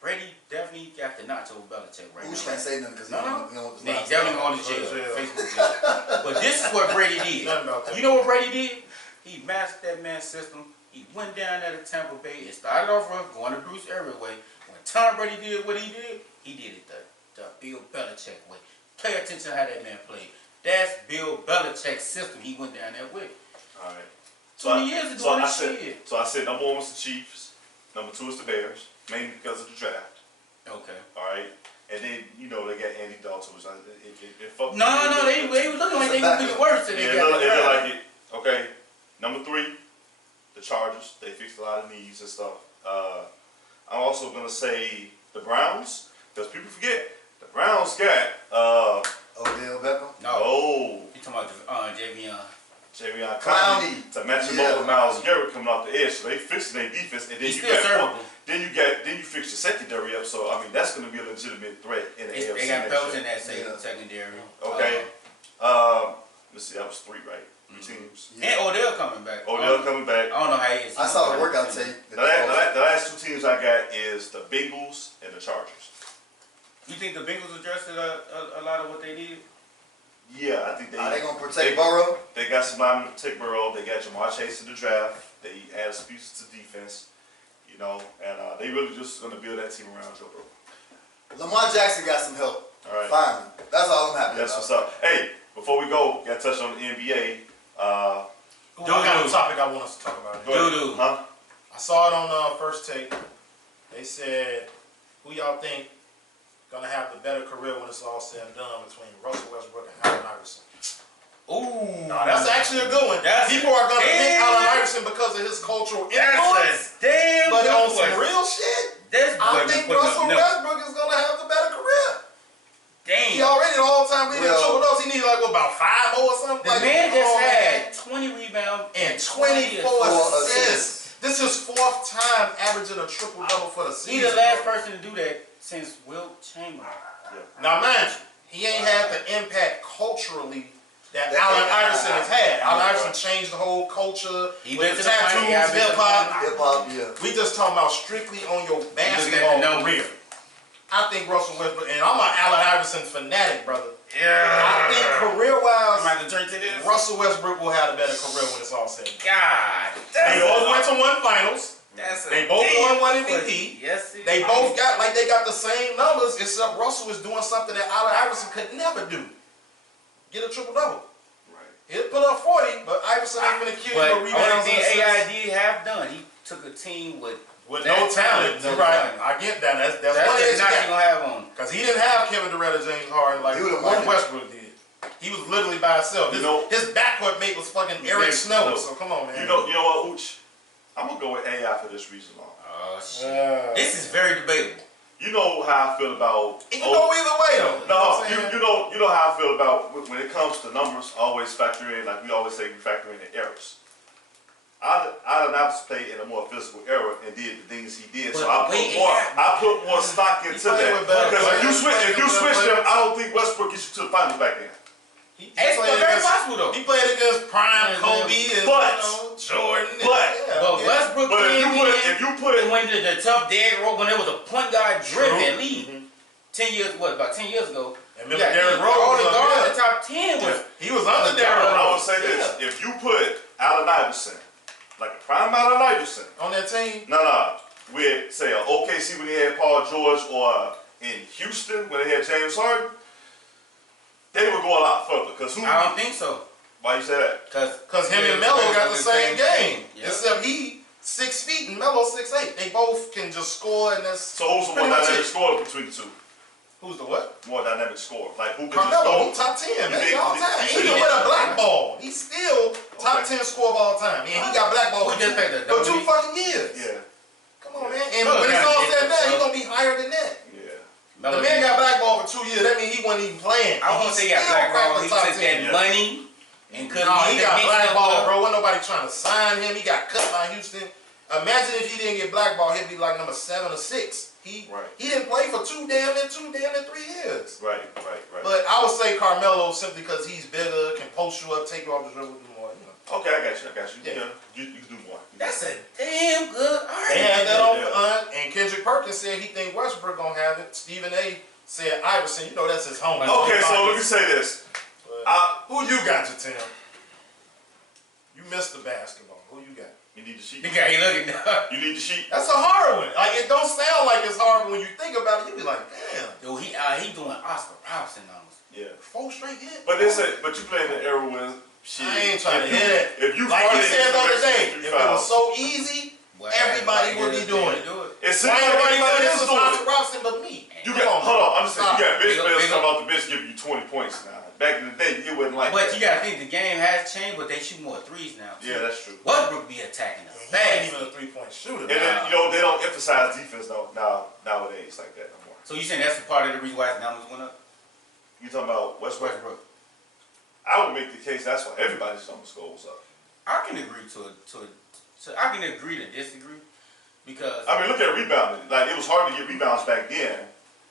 Brady definitely got the Nacho Belichick right Ooh, now. you can't say nothing because No, no. he don't want Nah, this he's definitely going to jail. Facebook jail. But this is what Brady did. Nothing about that. You know what Brady did? He mastered that man's system. He went down there to Tampa Bay and started off rough, going to Bruce Arians way. When Tom Brady did what he did it the Bill Belichick way. Pay attention to how that man played. That's Bill Belichick's system he went down there with. All right. 20 years ago, I this said, shit. so I said number 1 was the Chiefs. Number 2 is the Bears, mainly because of the draft. Okay. All right. And then, you know, they got Andy Dalton, which it fucked. No, they were looking like they would be the worst. Yeah, it looked like it. Okay. Number 3, the Chargers. They fixed a lot of needs and stuff. I'm also gonna say the Browns, because people forget the Browns got Odell Beckham? No. You talking about Javion Clowney. Clowney to match him Yeah. up with Myles Garrett coming off the edge. So they fixing their defense, and then He's you still got servable. then you fix your secondary up. So I mean that's gonna be a legitimate threat in the AFC. They got next Pels year. in that Yeah. secondary. Okay. Let's see, that was 3, right? 3 teams. And Odell coming back. Odell coming back. I don't know how he is. I saw the workout tape. The last 2 teams I got is the Bengals and the Chargers. You think the Bengals addressed a lot of what they needed? Yeah, I think Are they going to protect Burrow? They got some linemen to protect Burrow. They got Jamar Chase in the draft. They added some pieces to defense, you know, and they really just going to build that team around Joe Burrow. Lamar Jackson got some help. All right. Finally. That's all I'm happy That's about. what's up. Hey, before we go, got to touch on the NBA. I got a topic I want us to talk about. Go ahead. Doo-doo. Huh? I saw it on First Take. They said, who y'all think gonna have the better career when it's all said and done between Russell Westbrook and Allen Iverson? Ooh. No, that's actually a good one. That's People are gonna pick damn. Allen Iverson because of his cultural That's influence. a damn But good on some question. real shit, This I boy think been putting Russell up numbers. Westbrook is gonna have the better career. He Damn. already the all-time leader in Well- triple doubles. He needs like what, about 5 more or something. The Like, man just oh, had 20 rebounds and 24 assists. assists. This is 4th time averaging a triple double for the season. He's the last person to do that since Wilt Chamberlain. Now, mind you, he ain't had the impact culturally that That Allen Allen Iverson has had. Allen Right. Iverson changed the whole culture He with went the to the tattoos, final, yeah, hip hop. Hip hop, yeah. We just talking about strictly on your the basketball numbers. career. I think Russell Westbrook, and I'm an Allen Iverson fanatic, brother. I Yeah. think I'm career-wise, about to drink to this. Russell Westbrook will have a better career when it's all said and done. God. They both went to 1 finals. They both won 1 MVP. Yes, They both got they got the same numbers, except Russell is doing something that Allen Iverson could never do. Get a triple double. Right. He'll put up 40, but Iverson ain't gonna kill But you no only rebounds. thing and assists. AID have done, he took a team with With that no talent, no right? talent. I get that. That's That's one the edge knock he you got. gonna have on him. Because he didn't have Kevin Durant or James Harden like He would've won it. Westbrook did. He was literally by himself. You know- His backcourt mate was fucking Eric Snow. So come on, man. You know what, Ooch? I'm gonna go with AI for this reason alone. Oh shit. This is very debatable. You know how I feel about. It can go either way though. No, You know what I'm saying? you know how I feel about when it comes to numbers. Always factor in, like we always say, we factor in the errors. Allen played in a more physical era and did the things he did, so But I put more stock into played that. with better Because if you players. switch them, I don't think Westbrook gets you to the finals back then. He It's played very against- possible though. He played against prime Kobe and But- Jordan. But Westbrook But if you put and when the tough Derrick Rose, when there was a point guard driven True. league, 10 years, about 10 years ago. And you remember got Derrick Rose all was the up guards, there. the top 10 was. He was under Derrick I would Rose. say this: if you put Allen Iverson, like a prime Allen Iverson, On that team. with say a OKC when they had Paul George, or in Houston when they had James Harden, they would go a lot further. Because who? I don't think so. Why you say that? Because him and Melo got the same game. Yep. Except he 6 feet and Melo 6'8". They both can just score and that's So who's the more pretty much dynamic it. scorer between the two? Who's the what? More dynamic scorer, like who can just Carmelo, he go? top 10, man, think- all you time. think- Even with a black ball, he's still top Okay. 10 score of all time. Man, he got black ball Who just paid the for 2 WB? fucking years. Yeah, Come on, man. And Melo when it's got all it, said and done, bro. he's gonna be higher than that. yeah. The Melo man got black ball for 2 years. That means he wasn't even playing. I won't say he got still black cracked ball. the He top took 10. that money and couldn't. No, he got black ball, bro. bro. Wasn't nobody trying to sign him. He got cut by Houston. Imagine if he didn't get black ball, he'd be like number 7 or 6. Right. He didn't play for damn near 3 years. Right. But I would say Carmelo simply because he's bigger, can post you up, take you off the dribble, do more. You know. Okay, I got you. Yeah. Yeah, you can do more. That's a damn good They had argument. that on and Kendrick Perkins said he think Westbrook gonna have it. Stephen A. said Iverson. You know that's his homie. Okay, so let me say this. Who you got, Tim? You missed the basketball. Who you got? You need the sheet. The guy he looking down. You need the sheet. That's a hard one. Like it don't sound like it's hard, but when you think about it, you be like, damn, Yo, he doing Oscar Robertson numbers. Yeah. 4 straight hits. But you play in the era when shit. I ain't trying to hear that. If you Like he started said the other day, three if it was fouls, so easy, Well, everybody would be doing it. it seems Why like everybody everybody doing else this is is doing Oscar it. Robertson but me? You Come got, on, hold on, I'm just saying, stop. you got bench Big players up. come out the bench giving you 20 points now. Back in the day, it wasn't like But that. you gotta think the game has changed, but they shoot more threes now. Too. Yeah, that's true. Westbrook be attacking us He ain't fast. even a 3-point shooter. And then, they don't emphasize defense nowadays like that no more. So you saying that's a part of the reason why his numbers went up? You talking about Westbrook? Westbrook. I would make the case that's why everybody's numbers goes up. I can agree to I can agree to disagree because I mean, look at rebounding. Like, it was hard to get rebounds back then.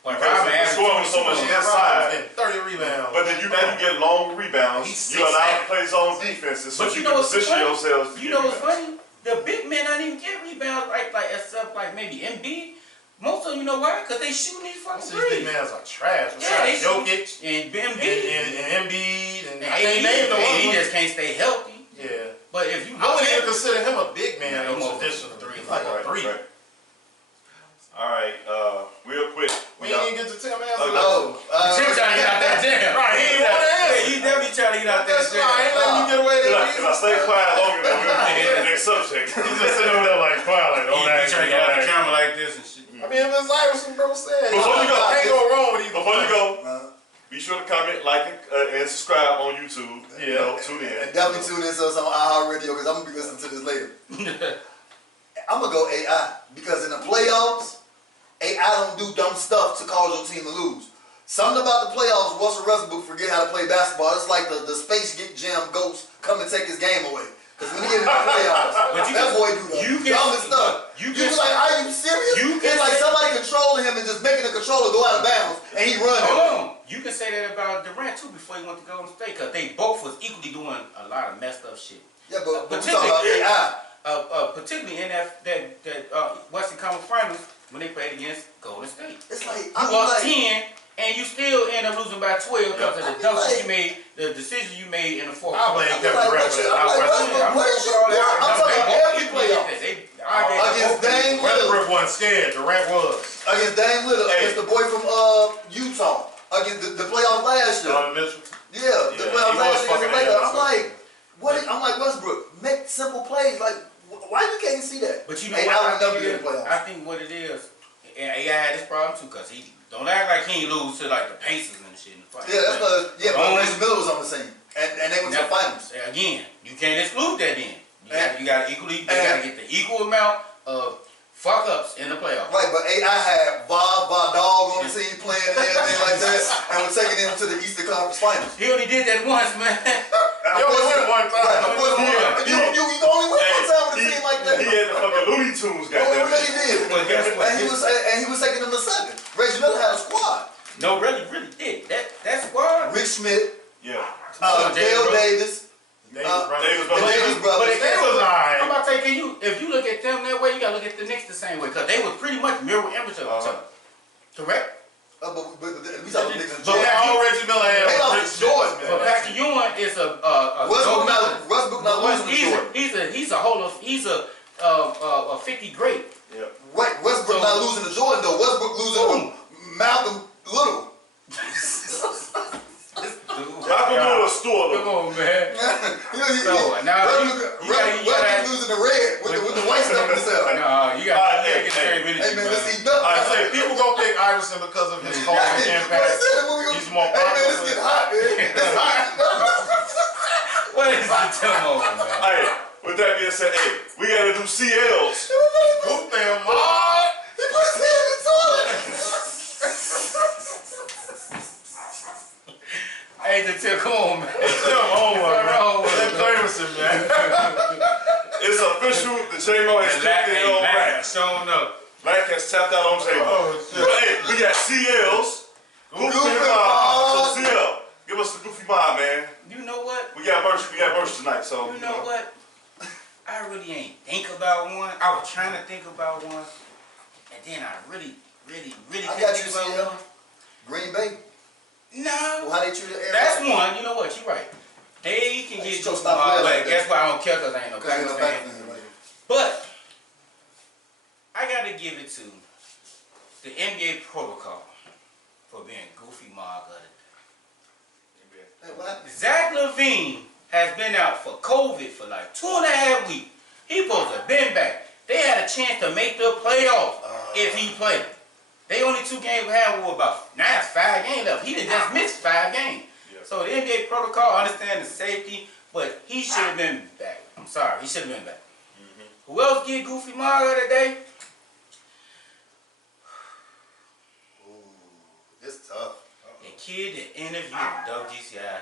when because Robin the averaged scoring was so 22 much points, inside. Getting 30 rebounds. But then now you get long rebounds. He's You allow 6'8". to play zone defenses so But you you know can what's position funny? yourselves to You get know what's rebounds. funny? The big men don't even get rebounds like except like maybe Embiid. Most of them, you know why? Because they shooting these fucking Most of these big threes. mans are trash. Yeah, they Besides shoot. Jokic And Embiid. and Embiid and And I can't name no AD other just ones. can't stay healthy. Yeah. But if you I wouldn't even consider him a big man. Yeah, though, he more traditional. three. He's like a 3. Right. All right, real quick. We ain't even get to Tim answer. Oh, Tim trying to get out that jam. Right, he ain't want to answer. You definitely trying to get out that That's jam. right. I ain't letting you get away If that I stay quiet longer than we'll get to the next subject. He's just sitting over there like quiet, like, He trying to get out the camera like this and shit. I mean, if it's Iverson, bro, said. Before you go, I can't go wrong with either. Before you go, Uh, be sure to comment, like, and subscribe on YouTube. You know, tune in. and definitely tune in to us on iHeartRadio because I'm gonna be listening to this later. I'm gonna go AI because in the playoffs, AI don't do dumb stuff to cause your team to lose. Something about the playoffs, Russell Westbrook forget how to play basketball. It's like the Space Jam ghost come and take his game away. Because when you get in the playoffs, But you that can- boy do the you can- dumbest stuff. you You can- be like, are you serious? you can It's like say- somebody controlling him and just making the controller go out of bounds and he running. Hold on. You can say that about Durant too before he went to Golden State because they both was equally doing a lot of messed up shit. Yeah, but we're talking about AI. Particularly in that Western Conference Finals when they played against Golden State. It's like, You I lost be like, 10 and you still end up losing by 12 because of I the be dunks like- you made, the decision you made in the fourth I quarter. blame I be Kevin like, Durant what for you- that. I'm like, I Westbrook, what is you doing? I'm talking about every playoff. Against Dame Lillard. Westbrook wasn't scared. Durant was. Against Dame Lillard, Hey. against the boy from Utah, against the playoffs last year. Donovan Mitchell. Yeah, the Yeah, playoffs he was last year against fucking the Lakers. ass I'm like, lose to like the Pacers and shit in the finals. Yeah, that's because but Only- Reggie Miller was on the team, and they went to the finals. Again, you can't exclude that then. And- You got equally. They got to get the equal amount of fuck ups in the playoffs. Right, but I had Bob Dog on the team playing and everything like that, and we're taking them to the Eastern Conference Finals. He only did that once, man. You only win one time. Right, of course, you only win one time with a team like that. He had the fucking Looney Tunes, Oh, he goddamn. really did. But guess what? And he was taking them to 7. Reggie Miller had a squad. No, really did. That squad. Rick Smith, Yeah. Dale Davis, Davis the Davis But brothers. if They was alright. I'm about to say, if you look at them that way, you gotta look at the Knicks the same way, cause they were pretty much mirror image of each other. Correct? But we talking niggas. But Yeah, all Reggie Miller had They was lost Rick to Jordan, Smith, But Patrick Ewing is a Westbrook not losing to Jordan. he's a 50 great. Yeah. Right, Westbrook not losing to Jordan though. Westbrook losing to Malcolm Little. Malcolm Little was Stewart. Come on, man. Westbrook gotta- losing to Red with the white stuff in his hair. Nah, you got to get the same Hey energy, man, let's see I nothing. say people gonna pick Iverson because of his culture What I impact. said, when we- He's more Hey man, it's popular. getting hot, man. It's hot. What is the demo, man? Hey, with that being said, hey, we gotta do CLs. Whoop them hard. He put his hand in the toilet. Hey, the tip, come on, man. Them home one, Wrong man. with Them it, man. Jameson, man. It's official. The J-Mo has kicked in on Black. showing up. Black has tapped out on J-Mo. Oh, shit. But hey, we got CLs. Goofy Goofy Mob. Mob. So CL, give us the Goofy Mob, man. You know what? We got merch tonight, so You know what? I really ain't think about one. I was trying to think about one, and then I really I couldn't got think you, about CL. one. Green Bay. No, How they treated Aaron that's Rodgers. one. You know what? You're right. They can Hey, get so Goofy stop Mob, playing but like that. guess what? I don't care because I ain't no Because you're Packers no fan. Packers fan, right? But I gotta give it to the NBA protocol for being Goofy Mob of the Hey, what happened? Zach LaVine has been out for COVID for like 2.5 weeks. He supposed to have been back. They had a chance to make the playoffs if he played. They only 2 games behind with about 5 games left. He done just missed 5 games. Yeah. So the NBA protocol, I understand the safety, but he should have been back. I'm sorry, he should have been back. Who else get Goofy Maga today? Ooh, it's tough. The kid that interviewed WGCI,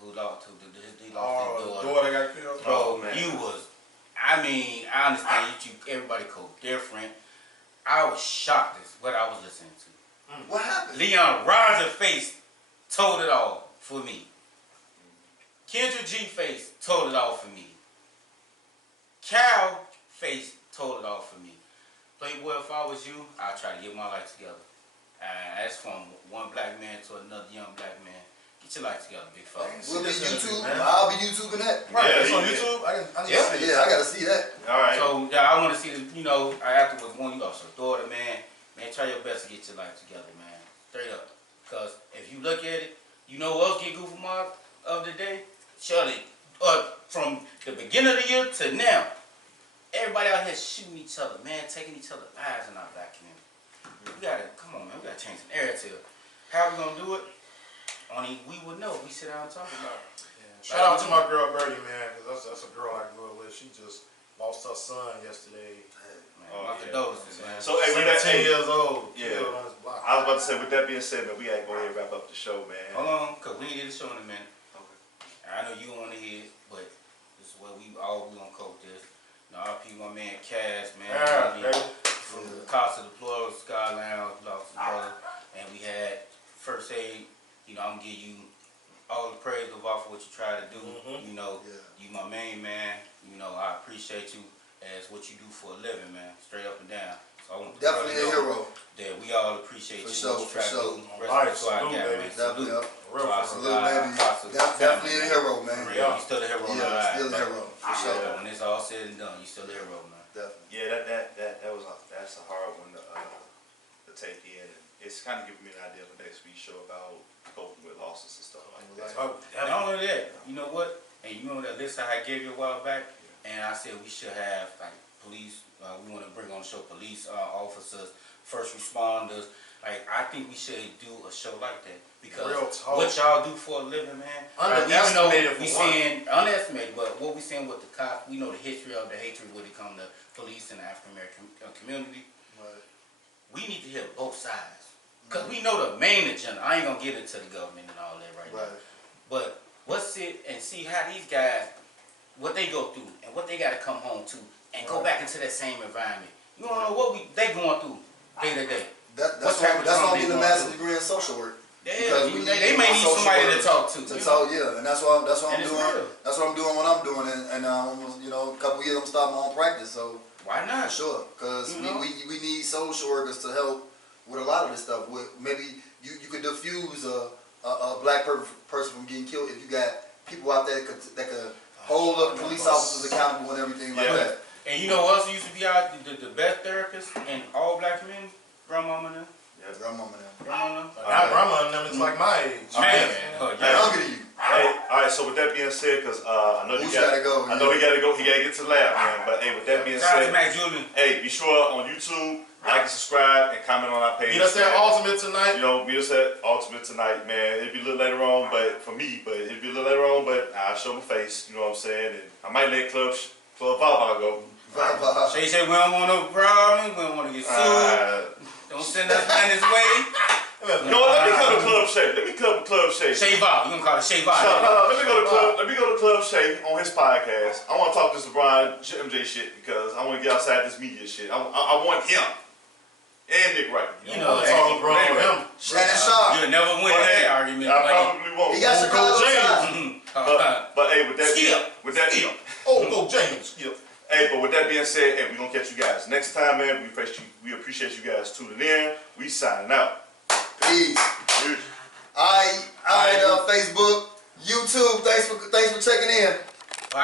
who lost to his Oh, daughter. daughter got killed. Bro, man. you was, I mean, I understand everybody code different. I was shocked at what I was listening to. What happened? Leon Roger face told it all for me. Kendra G face told it all for me. Cal face told it all for me. Playboy, if I was you, I'd try to get my life together. That's from one black man to another young black man. Get your life together, big fella. We'll be this YouTube. man. I'll be YouTubing that. Right, Yeah, it's on yeah. YouTube. I need Yeah. to see it. Yeah, I gotta see that. All right. So yeah, I want to see the, afterwards, one, you lost your daughter, man. Man, try your best to get your life together, man. Straight up. Because if you look at it, you know what else get Goofy Mob of the day? Shirley, from the beginning of the year to now, everybody out here shooting each other, man, taking each other's lives in our black community. We gotta, come on, man, we gotta change the narrative. How we gonna do it? Only we would know if we sit down and talk about it. Yeah. Shout out to my girl Birdie, man, because that's a girl I grew up with. She just lost her son yesterday. Man, Oh, my yeah. condolences, man. So hey, with that, 17 hey, years old. Yeah. Killed on his block. I was about to say, with that being said, man, we gotta go ahead and wrap up the show, man. Hold on, because we did the show in a minute. Okay. I know you want to hear it, but this is what we gonna cope this. RP my man Cass, man. Yeah, baby. From the Casa de Florida Sky Lounge, lost his brother. And we had First Aid. You know, I'm gonna give you all the praise of all for what you try to do. Mhm. You know, Yeah. you my main man. You know, I appreciate you as what you do for a living, man. Straight up and down. So I want to Definitely a hero. that we all appreciate For you, sure, what you for try sure. to do. Alright, Respect to our salute, guy, baby. man. Definitely. Salute. Real Casa for Salute, baby. Casa Definitely a family, hero, man. man. Yeah. You still a hero in our Yeah, lives, still a man. hero. For Yeah, sure. when it's all said and done, you still a hero, man. Definitely. Yeah, that's a hard one to take in. And it's kind of giving me an idea of the next week's show about coping with losses and stuff like that. Oh, Not only that, you know what? And you remember that list I gave you a while back? And I said we should have like police. We want to bring on the show police officers, first responders. Like, I think we should do a show like that because Real talk. what y'all do for a living, man. Underestimated we for one. seeing underestimated, but what we seeing with the cops, we know the history of the hatred when it comes to police and the African American community. Right. We need to hear both sides because we know the main agenda. I ain't gonna get into the government and all that right now. But let's sit and see how these guys, what they go through and what they got to come home to, and go back into that same environment. You don't know what they going through day to day. That's What type of why drama I'm they getting a going master's through? degree in social work. Yeah, Because we they need may need social somebody to workers talk to. To you know? talk, yeah, and that's what I'm And it's doing. real. That's what I'm doing. What I'm doing, and almost, you know, a couple years I'm starting my own practice. So Why not? for sure, because You know? we need social workers to help with a lot of this stuff. With maybe you could diffuse a black person from getting killed if you got people out there that could hold up police officers accountable and everything like Yeah. that. And you know what else used to be out the best therapist in all black communities? Grandmama and them. Grandmama now. Grandmama. Now grandma and them is like my age. Man. Younger than you. Hey, all right. So with that being said, because I know you Who's gotta go? I know he gotta go. He gotta get to the lab, man. But hey, with that being Shout out to said, Mac Julian. hey, be sure on YouTube, like and subscribe, and comment on our page. Meet us at man. Ultimate tonight. You know, meet us at Ultimate tonight, man. It'll be a little later on, but for me, it'll be a little later on, but I'll show my face. You know what I'm saying? And I might let Club Vava go. Shay we don't want no problems. We don't want to get sued. Don't send us man this way. You know what? Let me come to Club Shay. Let me come to Club Shay. Shay Val. You gonna call it Shay Val? Let me go to Club Shay on his podcast. I want to talk this LeBron MJ shit because I want to get outside this media shit. I want him and Nick Wright. You know, It's all wrong with him. Shannon Sharp. you'll never win But, hey, that argument. I buddy. probably won't. He got Chicago ties. But hey, with that Skip. Oh, go James. Hey, but with that being said, hey, we're gonna catch you guys next time, man. We appreciate you guys tuning in. We signing out. Peace. Peace. Alright, Facebook, YouTube. Thanks for checking